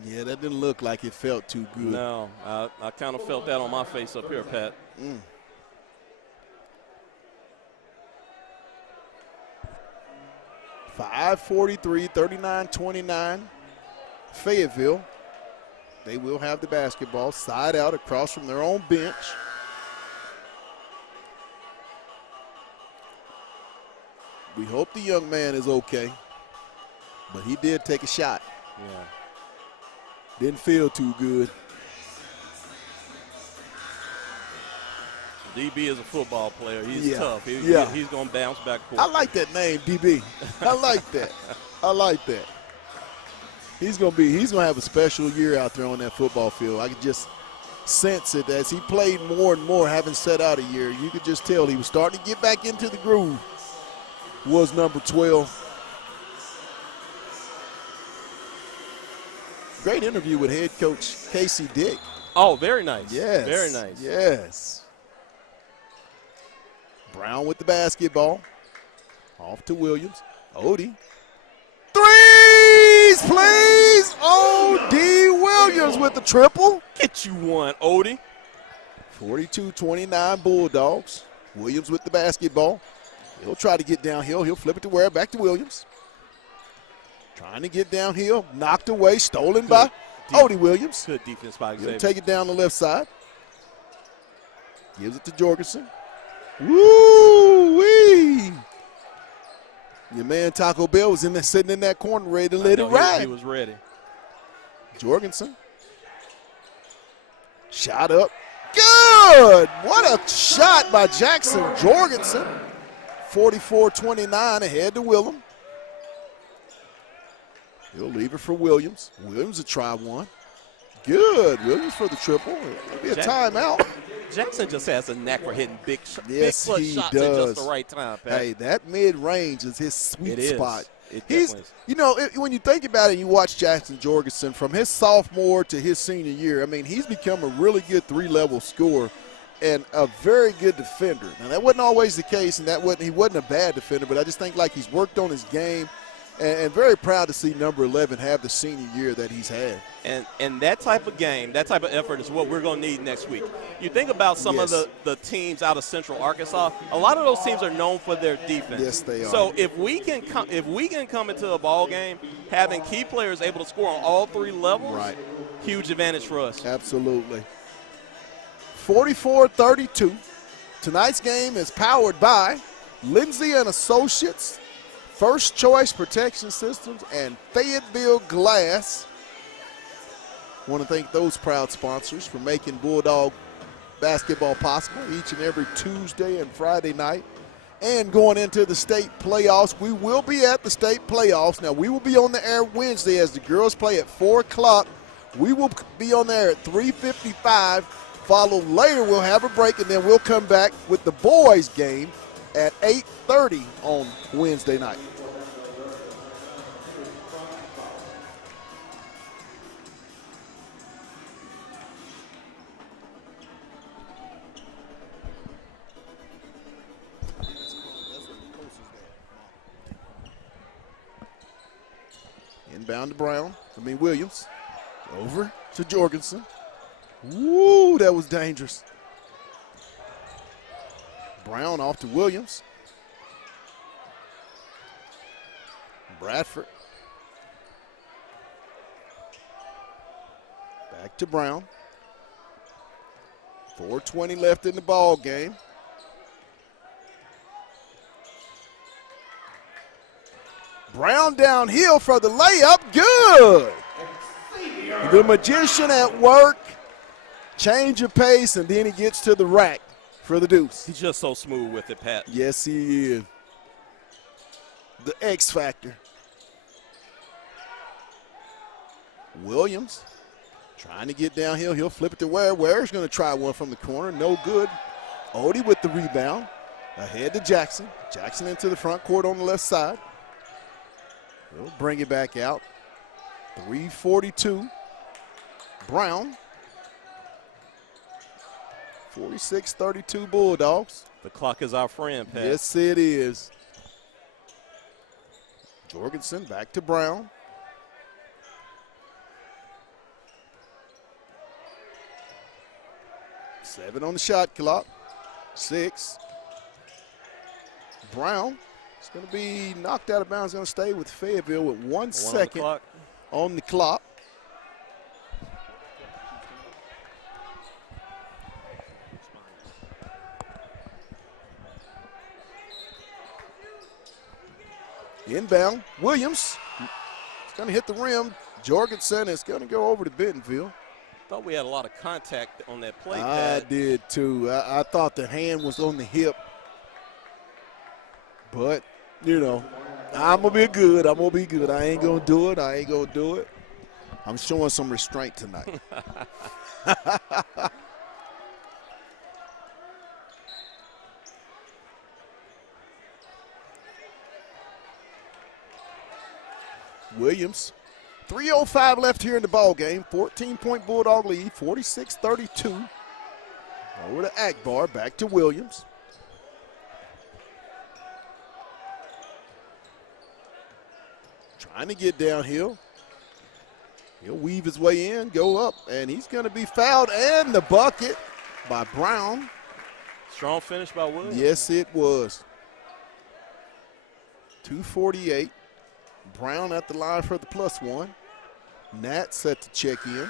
Yeah, that didn't look like it felt too good. No, I kind of felt that on my face up here, Pat. 5:43, 39-29, Fayetteville. They will have the basketball side out across from their own bench. We hope the young man is okay, but he did take a shot. Yeah. Didn't feel too good. DB is a football player. He's tough. He's going to bounce back quick. I like that name, DB. I like that. I like that. He's gonna have a special year out there on that football field. I could just sense it as he played more and more, having set out a year. You could just tell he was starting to get back into the groove. Was number 12. Great interview with head coach Casey Dick. Oh, very nice. Yes. Very nice. Yes. Brown with the basketball. Off to Williams. Odie. Threes, please. O.D. Williams with the triple. Get you one, Odie. 42-29 Bulldogs. Williams with the basketball. He'll try to get downhill. He'll flip it to Ware. Back to Williams. Trying to get downhill. Knocked away. Stolen by Odie Williams. Good defense by Xavier. He'll take it down the left side. Gives it to Jorgensen. Woo-wee. Your man Taco Bell was in there, sitting in that corner ready to let it ride. He was ready. Jorgensen. Shot up. Good. What a shot by Jackson Jorgensen. 44-29 ahead to Willem. He'll leave it for Williams. Williams will try one. Good. Williams for the triple. It'll be a timeout. Jackson just has a knack for hitting big shots he at just the right time, Pat. Hey, that mid-range is his sweet spot. He's, you know, when you think about it, you watch Jackson Jorgensen from his sophomore to his senior year, I mean, he's become a really good three-level scorer and a very good defender. Now, that wasn't always the case, and he wasn't a bad defender, but I just think like he's worked on his game, and very proud to see number 11 have the senior year that he's had. And that type of game, that type of effort is what we're going to need next week. You think about some of the teams out of Central Arkansas, a lot of those teams are known for their defense. Yes, they are. So if we can come into a ball game having key players able to score on all three levels, huge advantage for us. Absolutely. 44-32. Tonight's game is powered by Lindsay and Associates, First Choice Protection Systems, and Fayetteville Glass. Want to thank those proud sponsors for making Bulldog basketball possible each and every Tuesday and Friday night. And going into the state playoffs, we will be at the state playoffs. Now, we will be on the air Wednesday as the girls play at 4 o'clock. We will be on there at 3:55. Followed later, we'll have a break, and then we'll come back with the boys' game at 8:30 on Wednesday night. Inbound to Williams. Over to Jorgensen. Woo, that was dangerous. Brown off to Williams. Bradford. Back to Brown. 4:20 left in the ball game. Brown downhill for the layup. Good. The magician at work. Change of pace, and then he gets to the rack for the deuce. He's just so smooth with it, Pat. Yes, he is. The X factor. Williams trying to get downhill. He'll flip it to Ware. Ware's going to try one from the corner. No good. Odie with the rebound. Ahead to Jackson. Jackson into the front court on the left side. He'll bring it back out. 3:42. Brown. 46-32 Bulldogs. The clock is our friend, Pat. Yes, it is. Jorgensen back to Brown. Seven on the shot clock. 6. Brown is going to be knocked out of bounds. Going to stay with Fayetteville with 1 second on the clock. Inbound, Williams. It's going to hit the rim. Jorgensen is going to go over to Bentonville. Thought we had a lot of contact on that play, I Pat. did too. I thought the hand was on the hip. But, you know, I'm going to be good. I'm going to be good. I ain't going to do it. I ain't going to do it. I'm showing some restraint tonight. Williams. 3:05 left here in the ball game. 14-point Bulldog lead, 46-32. Over to Akbar, back to Williams. Trying to get downhill. He'll weave his way in, go up, and he's going to be fouled, and the bucket by Brown. Strong finish by Williams. Yes, it was. 2:48. Brown at the line for the +1. Nat set to check in.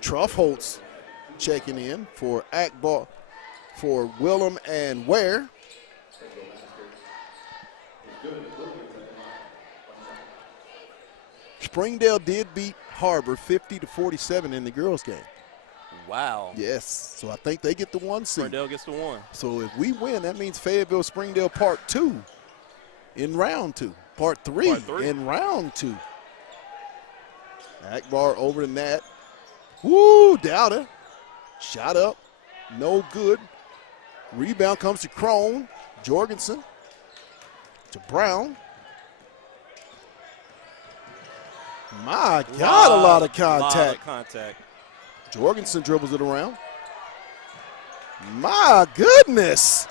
Truffholtz checking in for Akbar, for Willem and Ware. Springdale did beat Harbor 50-47 in the girls' game. Wow. Yes, so I think they get the 1 seed. Springdale gets the 1. So if we win, that means Fayetteville Springdale Part 2 in round 2. Part 3 in round 2. Akbar over to Nat. Woo, Dowda. Shot up. No good. Rebound comes to Crone. Jorgensen to Brown. My God, a lot of contact. Jorgensen dribbles it around. My goodness.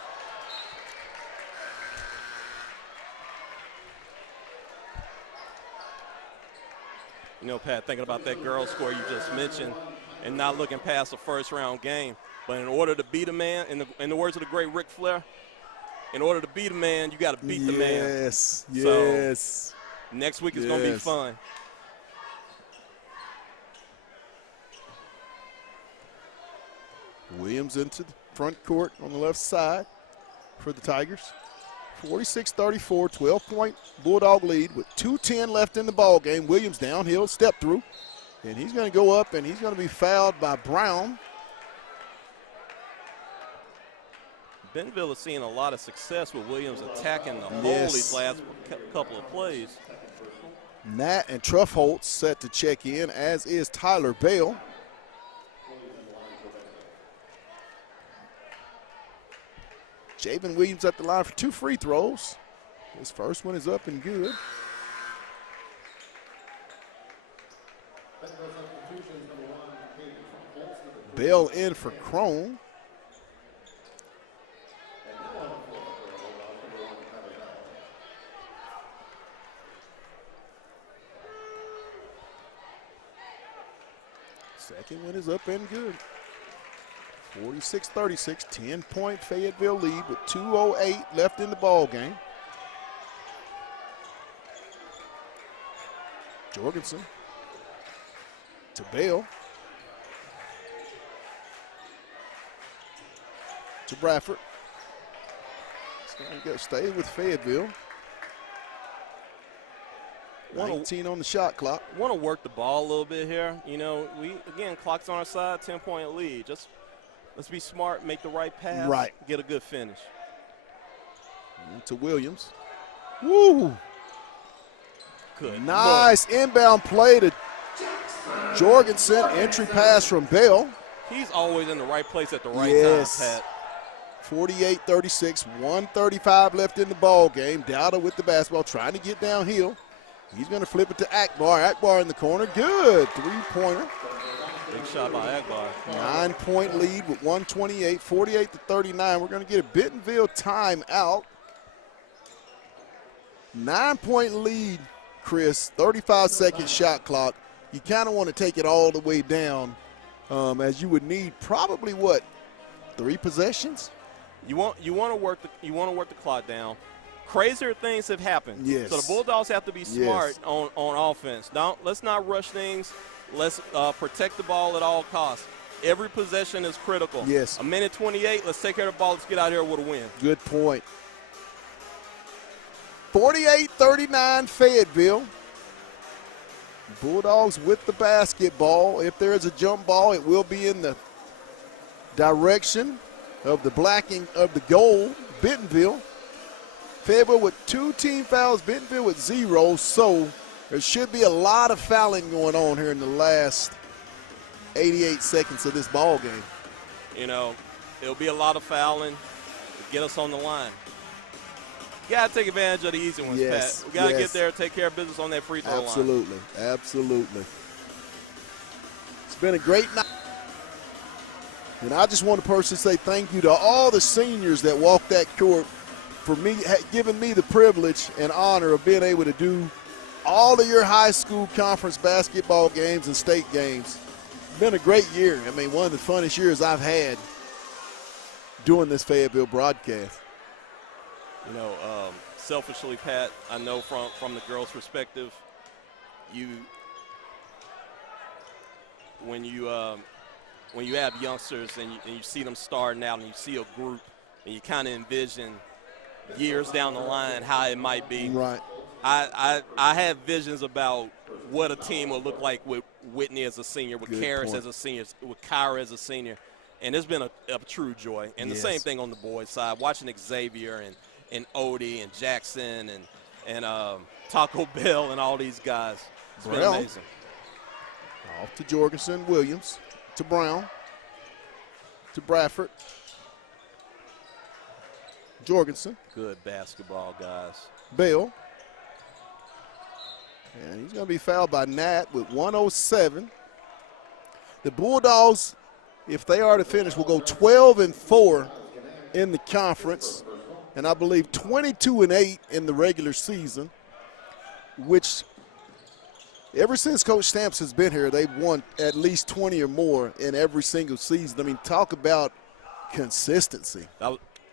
You know, Pat, thinking about that girls' score you just mentioned and not looking past the first-round game. But in order to beat a man, in the words of the great Ric Flair, in order to beat a man, you got to beat the man. Yes, yes. So next week is going to be fun. Williams into the front court on the left side for the Tigers. 46-34, 12-point Bulldog lead with 2:10 left in the ball game. Williams downhill, step through, and he's going to go up, and he's going to be fouled by Brown. Bentonville is seeing a lot of success with Williams attacking the hole Yes. these last couple of plays. Nat and Truffholtz set to check in, as is Tyler Bale. Javen Williams at the line for 2 free throws. His first one is up and good. Bale in for Crone. Second one is up and good. 46-36, 10-point Fayetteville lead with 2:08 left in the ball game. Jorgensen to Bale. To Bradford. It's going to stay with Fayetteville. 19 on the shot clock. Want to work the ball a little bit here. You know, again, clock's on our side, 10-point lead. Just let's be smart, make the right pass, right, get a good finish. And to Williams. Woo! Good. Nice inbound play to Jorgensen. Entry pass from Bell. He's always in the right place at the right time, Pat. 48-36, 1:35 left in the ball game. Dowda with the basketball, trying to get downhill. He's going to flip it to Akbar. Akbar in the corner. Good three-pointer. Big shot by Akbar. 9-point lead with 1:28, 48-39. We're going to get a Bentonville timeout. 9-point lead, Chris. 35-second shot clock. You kind of want to take it all the way down, as you would need probably what, 3 possessions? You want to work the clock down. Crazier things have happened. Yes. So the Bulldogs have to be smart on offense. Let's not rush things. Let's protect the ball at all costs. Every possession is critical. Yes. 1:28. Let's take care of the ball. Let's get out here with a win. Good point. 48-39 Fayetteville. Bulldogs with the basketball. If there is a jump ball, it will be in the direction of the blacking of the goal, Bentonville. Fayetteville with 2 team fouls, Bentonville with 0. So there should be a lot of fouling going on here in the last 88 seconds of this ball game. You know, it'll be a lot of fouling to get us on the line. You got to take advantage of the easy ones, Yes, Pat. We got to yes. get there, take care of business on that free throw line. Absolutely, absolutely. It's been a great night. And I just want to personally say thank you to all the seniors that walked that court for me, giving me the privilege and honor of being able to do all of your high school conference basketball games and state games. It's been a great year. I mean, one of the funnest years I've had doing this Fayetteville broadcast. You know, selfishly, Pat, I know from the girls' perspective, when you have youngsters and you see them starting out and you see a group and you kind of envision years down the line how it might be. Right. I have visions about what a team will look like with Whitney as a senior, with Karis as a senior, with Kyra as a senior. And it's been a true joy. And the same thing on the boys' side, watching Xavier and Odie and Jackson and Taco Bell and all these guys. It's been amazing. Off to Jorgensen, Williams, to Brown, to Bradford. Jorgensen. Good basketball, guys. Bell. And he's going to be fouled by Nat with 1:07. The Bulldogs, if they are to finish, will go 12-4 in the conference, and I believe 22-8 in the regular season, which ever since Coach Stamps has been here, they've won at least 20 or more in every single season. I mean, talk about consistency.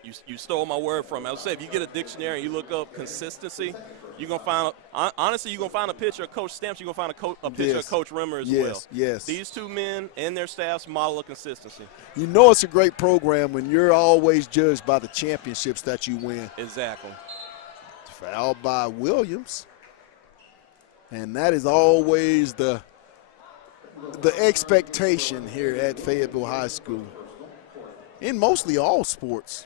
you stole my word from me. I would say if you get a dictionary and you look up consistency, you're going to find honestly, you're going to find a picture of Coach Stamps, you're going to find a picture of Coach Rimmer as well. Yes. These two men and their staffs model of consistency. You know it's a great program when you're always judged by the championships that you win. Exactly. Fouled by Williams. And that is always the expectation here at Fayetteville High School in mostly all sports,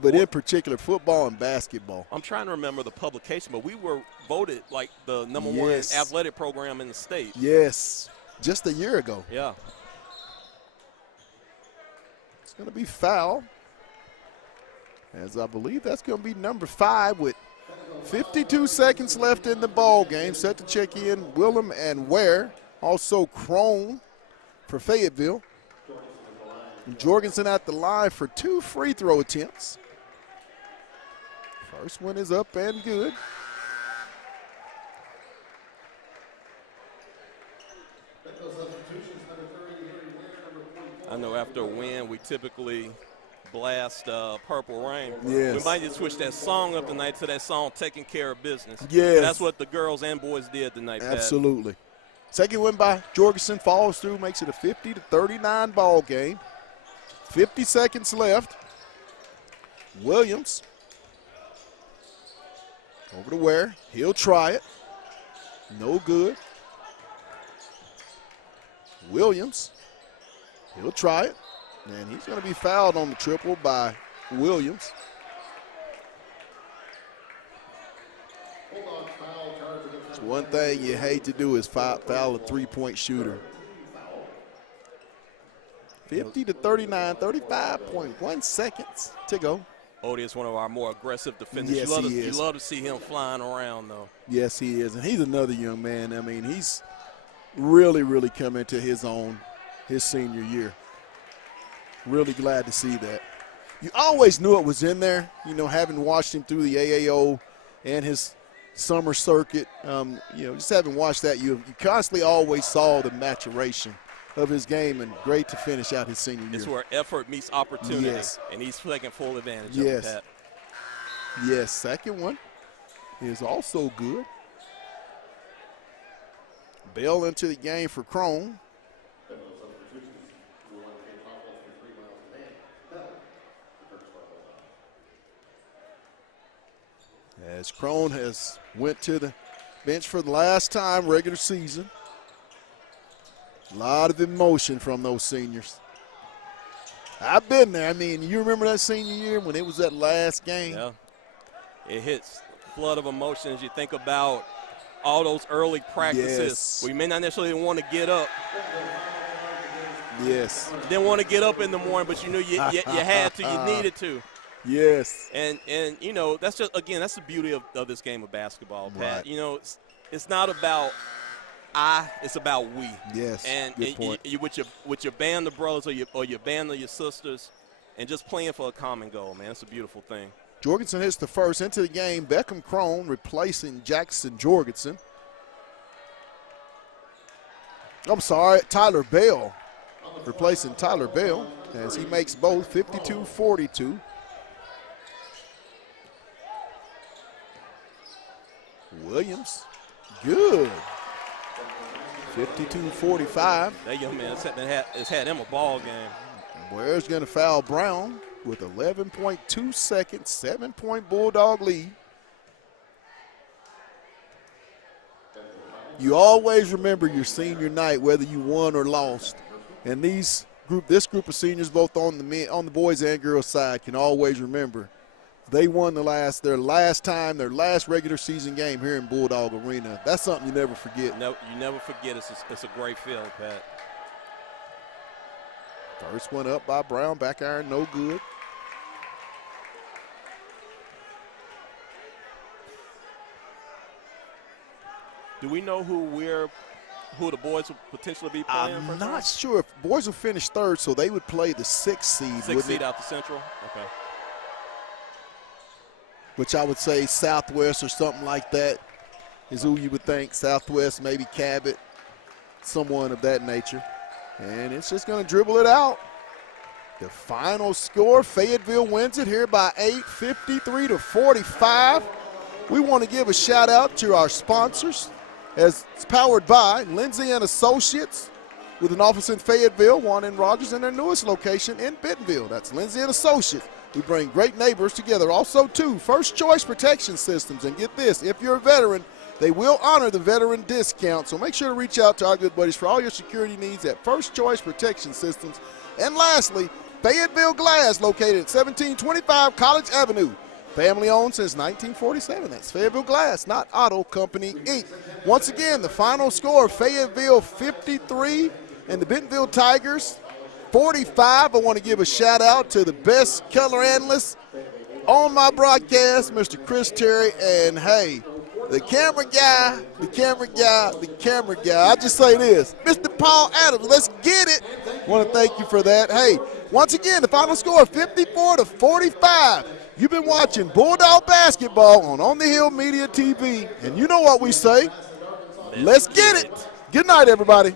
but in particular football and basketball. I'm trying to remember the publication, but we were voted like the number one athletic program in the state. Yes, just a year ago. Yeah. It's going to be foul, as I believe that's going to be number 5 with 52 seconds left in the ball game. Set to check in Willem and Ware. Also Crone for Fayetteville. And Jorgensen at the line for 2 free throw attempts. First one is up and good. I know after a win, we typically blast Purple Rain. Yes. We might just switch that song up tonight to that song, Taking Care of Business. Yes. That's what the girls and boys did tonight, Pat. Absolutely. Second win by Jorgensen, follows through, makes it a 50-39 ball game. 50 seconds left. Williams over to Ware. He'll try it. No good. Williams. He'll try it. And he's going to be fouled on the triple by Williams. It's one thing you hate to do is foul a three-point shooter. 50-39, 35.1 seconds to go. Odie is one of our more aggressive defenders. Yes, he is. You love to see him flying around, though. Yes, he is. And he's another young man. I mean, he's really come into his own his senior year. Really glad to see that. You always knew it was in there, you know, having watched him through the AAO and his summer circuit. Just having watched that, you constantly always saw the maturation of his game, and great to finish out his senior year. It's where effort meets opportunity, Yes. and he's taking full advantage Yes. of it, Pat. Yes, second one is also good. Bell into the game for Crone. As Crone has went to the bench for the last time regular season. A lot of emotion from those seniors. I've been there. I mean, you remember that senior year when it was that last game? Yeah. It hits a flood of emotions. You think about all those early practices. Yes. We may not necessarily want to get up. Yes. Didn't want to get up in the morning, but you knew you had to, you needed to. Yes. And you know, that's just, again, that's the beauty of this game of basketball, Pat. Right. You know, it's not about it's about we. Yes, And good point. you with your band of brothers or your band of your sisters, and just playing for a common goal, man. It's a beautiful thing. Jorgensen hits the first into the game. Beckham Crone replacing Jackson Jorgensen. I'm sorry, Tyler Bell replacing Tyler Bell as he makes both 52-42. Williams, good. 52-45. That young man has had him a ball game. Ware's going to foul Brown with 11.2 seconds, 7-point Bulldog lead. You always remember your senior night, whether you won or lost. And this group of seniors, both on the boys and girls side, can always remember they won their last regular season game here in Bulldog Arena. That's something you never forget. No, you never forget. It's a great feeling, Pat. First one up by Brown, back iron, no good. Do we know who the boys will potentially be playing? I'm first not round? sure. If boys will finish third, so they would play the 6th seed. Sixth seed out the Central? Okay. Which I would say Southwest or something like that is who you would think. Southwest, maybe Cabot, someone of that nature. And it's just going to dribble it out. The final score, Fayetteville wins it here by 8, 53-45. We want to give a shout out to our sponsors, as it's powered by Lindsay and Associates, with an office in Fayetteville, one in Rogers, and their newest location in Bentonville. That's Lindsay and Associates. We bring great neighbors together. Also, too, First Choice Protection Systems. And get this, if you're a veteran, they will honor the veteran discount. So make sure to reach out to our good buddies for all your security needs at First Choice Protection Systems. And lastly, Fayetteville Glass, located at 1725 College Avenue. Family owned since 1947. That's Fayetteville Glass, not Auto Company, Inc. Once again, the final score, Fayetteville 53 and the Bentonville Tigers 45. I want to give a shout out to the best color analyst on my broadcast, Mr. Chris Terry, and hey, the camera guy. I just say this, Mr. Paul Adams, let's get it. Want to thank you for that. Hey, once again, the final score 54-45. You've been watching Bulldog basketball on the Hill Media TV, and you know what we say. Let's get it. Good night, everybody.